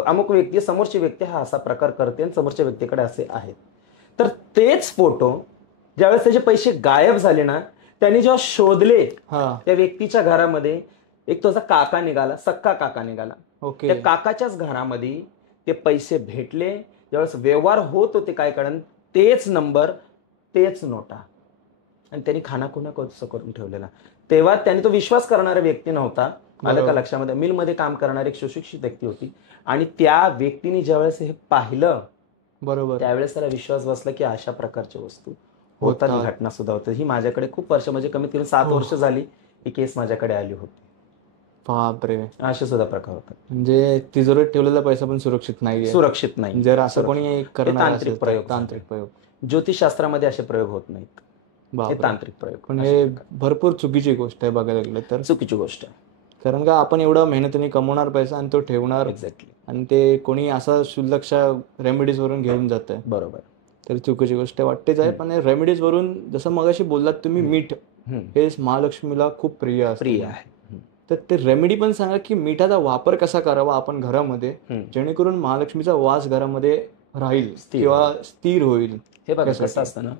अमुक व्यक्ती, समोरची व्यक्ती हा असा प्रकार करते आणि समोरच्या व्यक्तीकडे असे आहेत. तर तेच फोटो ज्यावेळेस त्याचे पैसे गायब झाले ना, त्यांनी जेव्हा शोधले, त्या व्यक्तीच्या घरामध्ये एक त्याचा काका निघाला, सक्का काका निघाला. ओके. त्या काकाच्याच घरामध्ये ते पैसे भेटले. ज्यावेळेस व्यवहार होत होते काय कारण, तेच नंबर, तेच नोटा, आणि त्यांनी खानाखुना करून ठेवलेला. तेव्हा त्यांनी, तो विश्वास करणारा व्यक्ती नव्हता, आलं का लक्षामध्ये, मिलमध्ये काम करणारी एक सुशिक्षित व्यक्ती होती, आणि त्या व्यक्तीने ज्यावेळेस हे पाहिलं, बरोबर, त्यावेळेस त्याला विश्वास बसला की अशा प्रकारच्या वस्तू होतात, ही घटना सुद्धा होते. ही माझ्याकडे खूप वर्ष, म्हणजे कमीत कमी 7 वर्ष झाली ही केस माझ्याकडे आली होती. बापरे. असे सुद्धा प्रकार होतात. म्हणजे तिजोरीत ठेवलेला पैसा पण सुरक्षित नाही, सुरक्षित नाही. जर असं कोणी करणार असेल, तांत्रिक प्रयोग, ज्योतिषशास्त्रामध्ये असे प्रयोग होत नाहीत. हे तांत्रिक प्रयोग, म्हणजे भरपूर चुकीची गोष्ट आहे बघायला गेलं तर. चुकीची गोष्ट आहे. कारण का आपण एवढं मेहनतीने कमवणार पैसा आणि तो ठेवणार, एक्झॅक्टली, आणि ते कोणी असा क्षुल्लक रेमेडीज वरून घेऊन जात आहे. बरोबर. तर चुकीची गोष्ट वाटतेच आहे. पण रेमेडीज वरून, जसं मगाशी बोललात तुम्ही, मीठ हे महालक्ष्मीला खूप प्रिय आहे. तर ते रेमेडी पण सांगा की मिठाचा वापर कसा करावा आपण घरामध्ये, जेणेकरून महालक्ष्मीचा वास घरामध्ये राहील किंवा स्थिर होईल. हे बघा कसं असतं ना,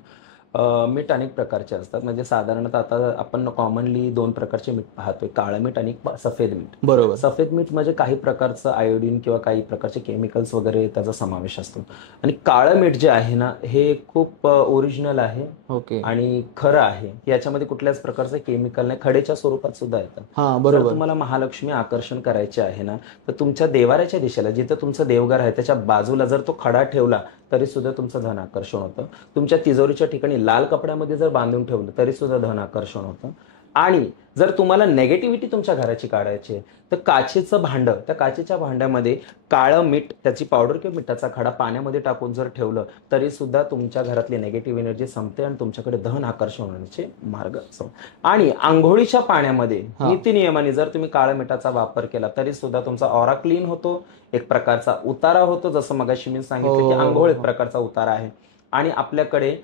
मीठ अनेक प्रकारचे असतात. म्हणजे साधारणतः आता आपण कॉमनली 2 प्रकारचे मीठ पाहतोय, काळं मीठ आणि सफेद मीठ. बरोबर. सफेद मीठ म्हणजे काही प्रकारचं आयोडीन किंवा काही प्रकारचे केमिकल्स वगैरे त्याचा समावेश असतो, आणि काळं मीठ जे आहे ना, हे खूप ओरिजिनल आहे. ओके. आणि खरं आहे. याच्यामध्ये कुठल्याच प्रकारचं केमिकल नाही, खडेच्या स्वरूपात सुद्धा येतं. बरोबर. तुम्हाला महालक्ष्मी आकर्षण करायचे आहे ना, तर तुमच्या देवाऱ्याच्या दिशेला, जिथं तुमचं देवघर आहे त्याच्या बाजूला जर तो खडा ठेवला तरी सुद्धा तुमचं धन आकर्षण होतं. तुमच्या तिजोरीच्या ठिकाणी लाल कपड्यामध्ये जर बांधून ठेवलं तरी सुद्धा धन आकर्षण होतं. आणि जर तुम्हाला नेगेटिव्हिटी तुमच्या घराची काढायची आहे, तर काचेचं भांडं, त्या काचेच्या भांड्यामध्ये काळं मीठ, त्याची पावडर किंवा मिठाचा खडा पाण्यामध्ये टाकून जर ठेवलं तरी सुद्धा तुमच्या घरातली नेगेटिव्ह एनर्जी संपते आणि तुमच्याकडे धन आकर्षण होण्याचे मार्ग असतो. आणि आंघोळीच्या पाण्यामध्ये नीतिनियमाने जर तुम्ही काळ्या मिठाचा वापर केला तरी सुद्धा तुमचा ऑरा क्लीन होतो, एक प्रकारचा उतारा होतो. जसं मगाशी मी सांगितलं की आंघोळ एक प्रकारचा उतारा आहे, आणि आपल्याकडे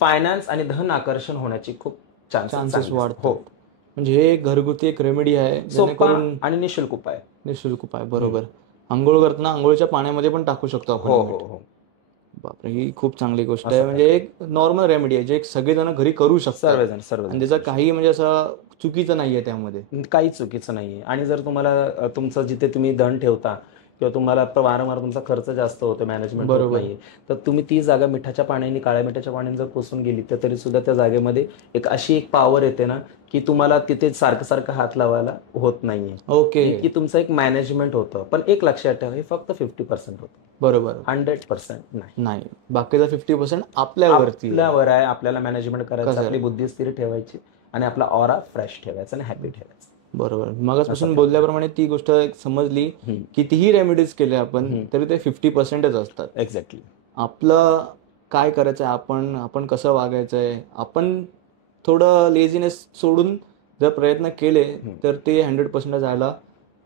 फायनान्स आणि धन आकर्षण होण्याची खूप चान्सेस वाढतो. म्हणजे हे घरगुती एक रेमेडी आहे, सोपा आणि निशुल्क उपाय. निशुल्क उपाय, बरोबर. आंघोळ करताना आंघोळीच्या पाण्यामध्ये पण टाकू शकतो आपण. हो. बापरे, ही खूप चांगली गोष्ट आहे. म्हणजे एक नॉर्मल रेमेडी आहे जे सगळेजण घरी करू शकतात, सर्वजण. आणि त्याचा काही म्हणजे असं चुकीचं नाहीये, त्यामध्ये काही चुकीचं नाहीये. आणि जर तुम्हाला तुमचं जिथे तुम्ही धन ठेवता किंवा तुम्हाला वारंवार तुमचा खर्च जास्त होतो, मॅनेजमेंट होत नाहीये, तर तुम्ही ती जागा मिठाच्या पाण्याने, काळ्या मिठाच्या पाण्याने जर पुसून गेली तर तरी सुद्धा त्या जागेमध्ये अशी एक पॉवर येते ना की तुम्हाला तिथे सारखं हात लावायला होत नाहीये. ओके. की तुमचं एक मॅनेजमेंट होतं. पण एक लक्षात ठेवा, हे फक्त 50% होतं. बरोबर. 100% नाही. बाकीचा 50% आपल्यावर आहे. आपल्याला मॅनेजमेंट करायचं, आपली बुद्धी स्थिर ठेवायची आणि आपला ऑरा फ्रेश ठेवायचा आणि हॅपी ठेवायचा. बरोबर. मगाचपासून बोलल्याप्रमाणे ती गोष्ट समजली. कितीही रेमेडीज केले आपण तरी ते 50%च असतात. एक्झॅक्टली. आपलं काय करायचंय, आपण कसं वागायचंय, आपण थोडं लेझीनेस सोडून जर प्रयत्न केले तर ते 100% जायला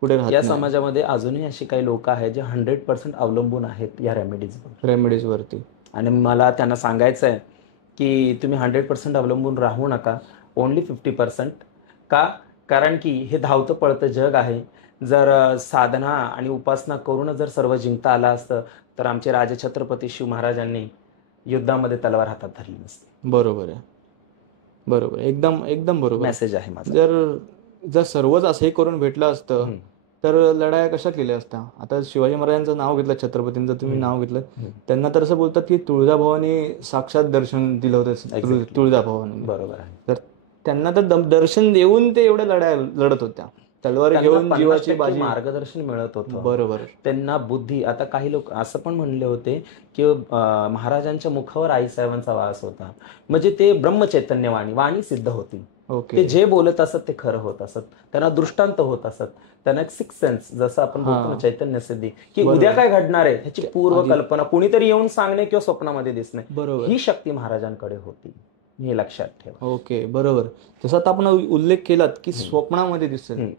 कुठे राहत या नाही समाजामध्ये अजूनही अशी काही लोक आहेत जे 100% अवलंबून आहेत या रेमेडीजवर. रेमेडीजवरती. आणि मला त्यांना सांगायचं आहे की तुम्ही 100% अवलंबून राहू नका, ओन्ली 50%. का? कारण की हे धावतं पळतं जग आहे. जर साधना आणि उपासना करूनच जर सर्व जिंकता आलं असतं तर आमचे राजे छत्रपती शिव महाराजांनी युद्धामध्ये तलवार हातात धरली नसती. बरोबर आहे, बरोबर आहे. एकदम एकदम बरोबर आहे. मेसेज आहे माझा. जर जर सर्वच असं हे करून भेटलं असतं हम्म. तर लढाया कशा केल्या असत्या. आता शिवाजी महाराजांचं नाव घेतलं, छत्रपतींचं तुम्ही नाव घेतलं, त्यांना तर असं बोलतात की तुळजाभवानी साक्षात दर्शन दिलं होतं Exactly. तुळजाभवानी. बरोबर आहे. तर त्यांना तर दर्शन देऊन ते एवढ्या लढाया लढत होत्या, तलवार त्यांना घेऊन 50% जीवाची बाजी. मार्गदर्शन मिळत होतं. बरोबर. त्यांना बुद्धी. आता काही लोक असं पण म्हणले होते की महाराजांच्या मुखावर आईसाहेबांचा वास होता, म्हणजे ते ब्रह्मचैतन्य वाणी सिद्ध होती. ओके. ते जे बोलत असत ते खरं होत असत, त्यांना दृष्टांत होत असत, त्यांना एक सिक्स सेन्स, जसं आपण बोलतो ना चैतन्य सिद्धी, की उद्या काय घडणार आहे ह्याची पूर्व कल्पना कुणीतरी येऊन सांगणे किंवा स्वप्नामध्ये दिसणे, बरोबर. ही शक्ती महाराजांकडे होती. हे लक्षात ठेवा. ओके, बरोबर. जसं आता आपण उल्लेख केलात की स्वप्नामध्ये दिसेल,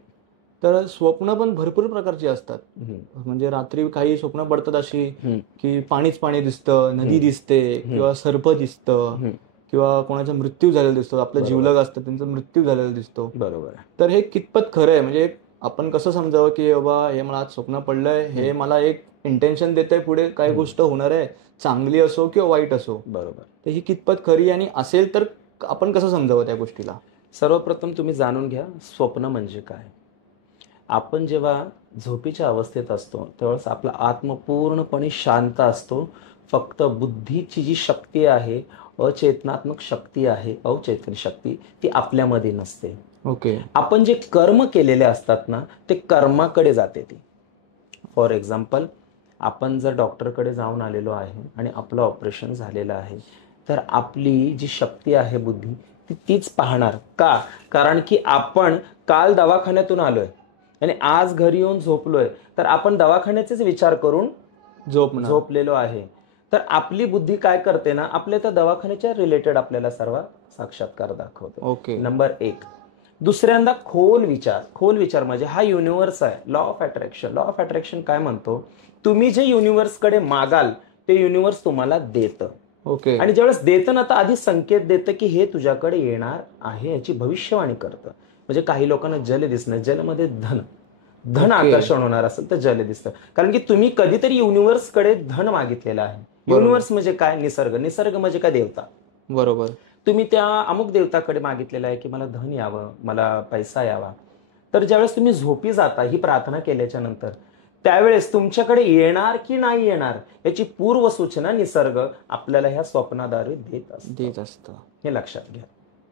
तर स्वप्न पण भरपूर प्रकारची असतात. म्हणजे रात्री काही स्वप्न पडतात अशी की पाणीच पाणी दिसतं, नदी दिसते, किंवा सर्प दिसतं, किंवा कोणाचा मृत्यू झालेला दिसतो, आपलं जीवलग असतं त्यांचा मृत्यू झालेला दिसतो. बरोबर आहे. तर हे कितपत खरं आहे, म्हणजे आपण कसं समजावं की बाबा हे मला आज स्वप्न पडलंय, हे मला एक इंटेन्शन देतंय पुढे काही गोष्ट होणार आहे, चांगली असो किंवा वाईट असो. बरोबर. तर ही कितपत खरी आणि असेल तर आपण कसं समजावं त्या गोष्टीला. सर्वप्रथम तुम्ही जाणून घ्या स्वप्न म्हणजे काय. आपण जेव्हा झोपेच्या अवस्थेत असतो त्यावेळेस आपला आत्मा पूर्णपणे शांत असतो. फक्त बुद्धीची जी शक्ती आहे, अचेतनात्मक शक्ती आहे, अवचेतन शक्ती, ती आपल्यामध्ये नसते. ओके. आपण जे कर्म केलेले असतात ना ते कर्माकडे जाते ती. फॉर एक्झाम्पल, आपण जर डॉक्टरकडे जाऊन आलेलो आहे आणि आपलं ऑपरेशन झालेलं आहे, तर आपली जी शक्ती आहे बुद्धी तीच पाहणार. का? कारण की आपण काल दवाखान्यातून आलोय आणि आज घरी येऊन झोपलोय, तर आपण दवाखान्याचेच विचार करून झोपलेलो आहे. तर आपली बुद्धी काय करते ना, आपल्या त्या दवाखान्याच्या रिलेटेड आपल्याला सर्व साक्षात्कार दाखवते. ओके. नंबर 1. दुसऱ्यांदा खोल विचार म्हणजे हा युनिव्हर्स आहे. Law of attraction. Law of attraction काय म्हणतो, तुम्ही जे युनिव्हर्सकडे मागाल ते युनिव्हर्स तुम्हाला देतं. ओके. आणि ज्यावेळेस देतं ना तर आधी संकेत देतं की हे तुझ्याकडे येणार आहे, याची भविष्यवाणी करतं. म्हणजे काही लोकांना जल दिसणं, जलमध्ये धन आकर्षण होणार असेल तर जल दिसतं, कारण की तुम्ही कधीतरी युनिव्हर्सकडे धन मागितलेलं आहे. युनिव्हर्स म्हणजे काय? निसर्ग म्हणजे काय? देवता. बरोबर. तुम्ही त्या अमुक देवताकडे मागितलेलं आहे की मला धन यावं, मला पैसा यावा. तर ज्यावेळेस तुम्ही झोपी जाता ही प्रार्थना केल्याच्या नंतर, त्यावेळेस तुमच्याकडे येणार की नाही येणार याची पूर्व सूचना निसर्ग आपल्याला ह्या स्वप्नाद्वारे देत असतं. हे लक्षात घ्या.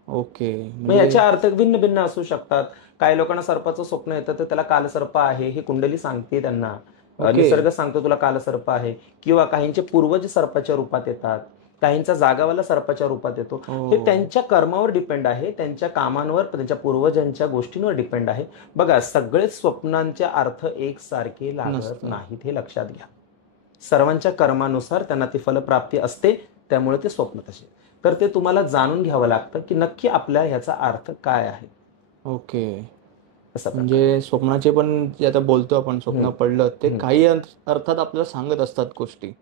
ओके. मग याचे अर्थ भिन्न भिन्न असू शकतात. काही लोकांना सर्पाचं स्वप्न येतं तर त्याला कालसर्प आहे ही कुंडली सांगते त्यांना. निसर्ग सांगतो तुला कालसर्प आहे. किंवा काहींचे पूर्वज सर्पाच्या रूपात येतात, काहींचा जागावाला सर्पाच्या रूपात येतो. हे त्यांच्या कर्मावर डिपेंड आहे, त्यांच्या कामांवर, त्यांच्या पूर्वजांच्या गोष्टींवर डिपेंड आहे. बघा, सगळेच स्वप्नांचे अर्थ एकसारखे लागत नाहीत, हे लक्षात घ्या. सर्वांच्या कर्मानुसार त्यांना ती फलप्राप्ती असते, त्यामुळे ते स्वप्न तसे. तर ते तुम्हाला जाणून घ्यावं लागतं की नक्की आपल्या ह्याचा अर्थ काय आहे. ओके. म्हणजे स्वप्नाचे पण जे आता बोलतो आपण, स्वप्न पडलं ते काही अर्थात आपल्याला सांगत असतात गोष्टी.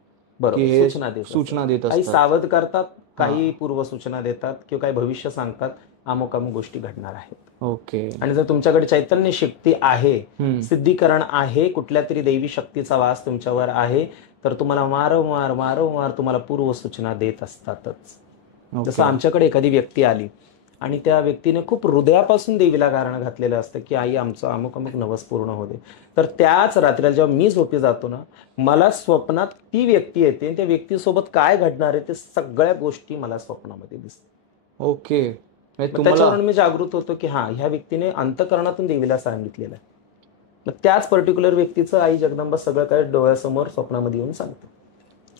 बरोबर. सूचना देत असतात. काही सावध करतात, काही पूर्व सूचना देतात, किंवा काही भविष्य सांगतात, अमुक अमुक गोष्टी घडणार आहेत. ओके. आणि जर तुमच्याकडे चैतन्य शक्ती आहे, सिद्धीकरण आहे, कुठल्या तरी दैवी शक्तीचा वास तुमच्यावर आहे, तर तुम्हाला वारंवार तुम्हाला पूर्व सूचना देत असतातच. जसं आमच्याकडे एखादी व्यक्ती आली आणि त्या व्यक्तीने खूप हृदयापासून देवीला गारणं घातलेलं असतं की आई आमचं अमुक अमुक नवस पूर्ण होते, तर त्याच रात्रीला जेव्हा मी झोपी जातो ना, मला स्वप्नात ती व्यक्ती येते आणि त्या व्यक्तीसोबत काय घडणार आहे ते सगळ्या गोष्टी मला स्वप्नामध्ये दिसतात. ओके. त्याच्यावरून मी जागृत होतो की हा, ह्या व्यक्तीने अंतःकरणातून देवीला सांगितलेलं आहे. मग त्याच पर्टिक्युलर व्यक्तीचं आई जगदंबा सगळं काय डोळ्यासमोर स्वप्नामध्ये येऊन सांगतो.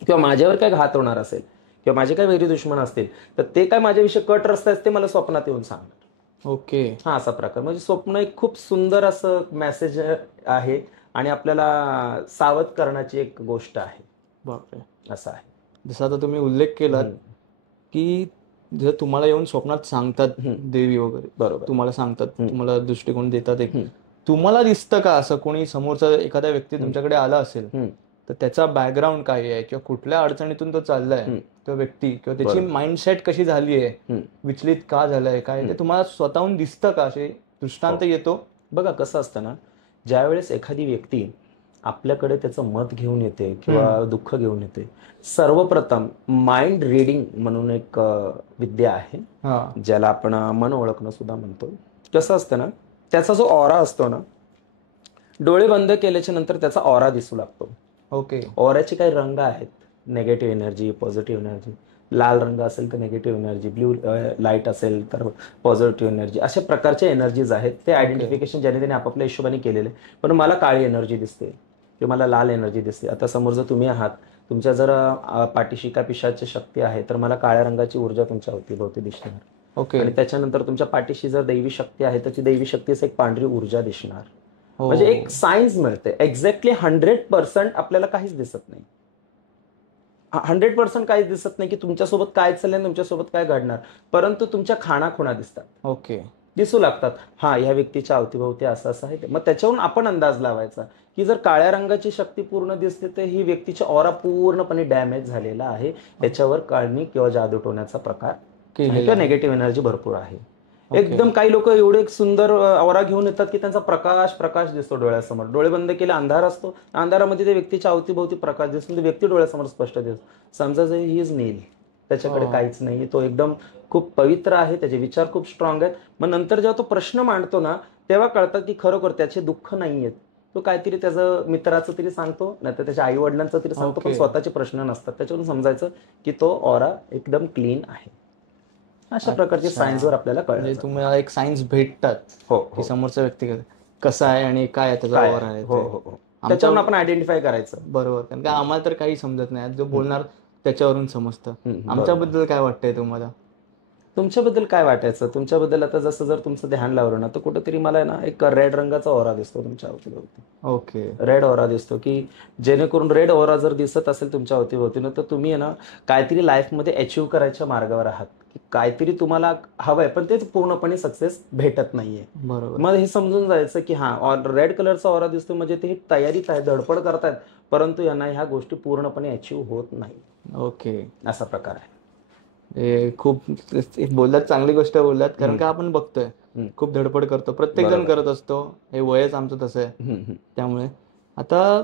किंवा माझ्यावर काय घात होणार असेल किंवा माझे काय वैरी दुश्मन असतील तर ते काय माझ्याविषयी कट रस्ते असते मला स्वप्नात येऊन सांगणार. ओके. हा असा प्रकार. म्हणजे स्वप्न एक खूप सुंदर असं मेसेज आहे आणि आपल्याला सावध करण्याची एक गोष्ट आहे. बापरे. असं आहे. जसं आता तुम्ही उल्लेख केलात की जर तुम्हाला येऊन स्वप्नात सांगतात देवी वगैरे, बरोबर, तुम्हाला सांगतात, तुम्हाला दृष्टिकोन देतात, एक तुम्हाला दिसतं का असं कोणी समोरचा एखादा व्यक्ती तुमच्याकडे आला असेल तर त्याचा बॅकग्राऊंड काय आहे किंवा कुठल्या अडचणीतून तो चाललाय तो व्यक्ती किंवा त्याची माइंडसेट कशी झाली आहे, विचलित का झालाय काय, ते तुम्हाला स्वतःहून दिसतं का, असे दृष्टांत येतो? बघा कसं असतं ना, ज्यावेळेस एखादी व्यक्ती आपल्याकडे त्याचं मत घेऊन येते किंवा दुःख घेऊन येते, सर्वप्रथम माइंड रीडिंग म्हणून एक विद्या आहे, ज्याला आपण मन ओळखणं सुद्धा म्हणतो. कसं असतं ना, त्याचा जो ऑरा असतो ना, डोळे बंद केल्याच्या नंतर त्याचा ऑरा दिसू लागतो. ओके. ऑराचे काही रंग आहेत, नेगेटिव्ह एनर्जी, पॉझिटिव्ह एनर्जी. लाल रंग असेल तर नेगेटिव्ह एनर्जी, ब्ल्यू लाईट असेल तर पॉझिटिव्ह एनर्जी, अशा प्रकारचे एनर्जीज आहेत. ते आयडेंटिफिकेशन ज्याने त्याने आपापल्या हिशोबाने केलेले. पण मला काळी एनर्जी दिसते किंवा मला लाल एनर्जी दिसते. आता समोर जर तुम्ही आहात, तुमच्या जर पाठीशी का पिशाची शक्ती आहे, तर मला काळ्या रंगाची ऊर्जा तुमच्या अवतीभोवती दिसणार. ओके. आणि त्याच्यानंतर तुमच्या पाठीशी जर दैवी शक्ती आहे, तर ती दैवी शक्तीच एक पांढरी ऊर्जा दिसणार. म्हणजे एक सायन्स मिळते. एक्झॅक्टली 100% आपल्याला काहीच दिसत नाही. 100% काहीच दिसत नाही की तुमच्यासोबत काय चाललंय, तुमच्यासोबत काय घडणार, परंतु तुमच्या खाणाखुणा दिसतात. ओके. दिसू लागतात. हा, ह्या व्यक्तीच्या अवतीभोवती असं असं आहे. मग त्याच्यावरून आपण अंदाज लावायचा की जर काळ्या रंगाची शक्ती पूर्ण दिसते तर ही व्यक्तीची ऑरा पूर्णपणे डॅमेज झालेला आहे, त्याच्यावर काळणी किंवा जादू टोण्याचा प्रकार किंवा निगेटिव्ह एनर्जी भरपूर आहे. एकदम काही लोक एवढे सुंदर ऑरा घेऊन येतात की त्यांचा प्रकाश दिसतो डोळ्यासमोर. डोळे बंद केले, अंधार असतो, अंधारामध्ये त्या व्यक्तीच्या अवतीभोवती प्रकाश दिसतो, ती व्यक्ती डोळ्यासमोर स्पष्ट दिसतो. समजा ही इज नील, त्याच्याकडे काहीच नाही, तो एकदम खूप पवित्र आहे, त्याचे विचार खूप स्ट्रॉंग आहेत. मग नंतर जेव्हा तो प्रश्न मांडतो ना, तेव्हा कळतं की खरोखर त्याचे दुःख नाहीयेत. तो काहीतरी त्याचं मित्राचं तरी सांगतो, नाहीतर त्याच्या आई वडिलांचं तरी सांगतो, पण स्वतःचे प्रश्न नसतात. त्याच्यावरून समजायचं की तो ऑरा एकदम क्लीन आहे. अशा प्रकारचे सायन्सवर आपल्याला कळलं. तुम्हाला एक सायन्स भेटतात की समोरचा व्यक्ती कसा आहे आणि काय त्याचा ऑरा आहे. त्याच्यावरून आपण आयडेंटिफाय करायचं. बरोबर. कारण का आम्हाला तर काही समजत नाही, जो बोलणार त्याच्यावरून समजतं. आमच्याबद्दल काय वाटतंय तुम्हाला? तुमच्याबद्दल काय वाटायचं? तुमच्याबद्दल आता जसं जर तुमचं ध्यान लावलं ना, तर कुठेतरी मला ना एक रेड रंगाचा ऑरा दिसतो तुमच्या अवतीभोवती. ओके. रेड ऑरा दिसतो की जेणेकरून रेड ऑरा जर दिसत असेल तुमच्या अवतीभोवतीनं, तर तुम्ही आहे ना काहीतरी लाईफमध्ये अचीव्ह करायच्या मार्गावर आहात, की काहीतरी तुम्हाला हवंय पण तेच पूर्णपणे सक्सेस भेटत नाहीये. बरोबर. मग हे समजून जायचं की हा, रेड कलरचा ऑरा दिसतो म्हणजे ते तयारीत आहे, धडपड करतायत, परंतु यांना ह्या गोष्टी पूर्णपणे अचीव्ह होत नाही. ओके. असा प्रकार आहे. खूप बोललात, चांगली गोष्ट बोललात. कारण का आपण बघतोय खूप धडपड करतो, प्रत्येक जण करत असतो, हे वयच आमचं तसं आहे. त्यामुळे आता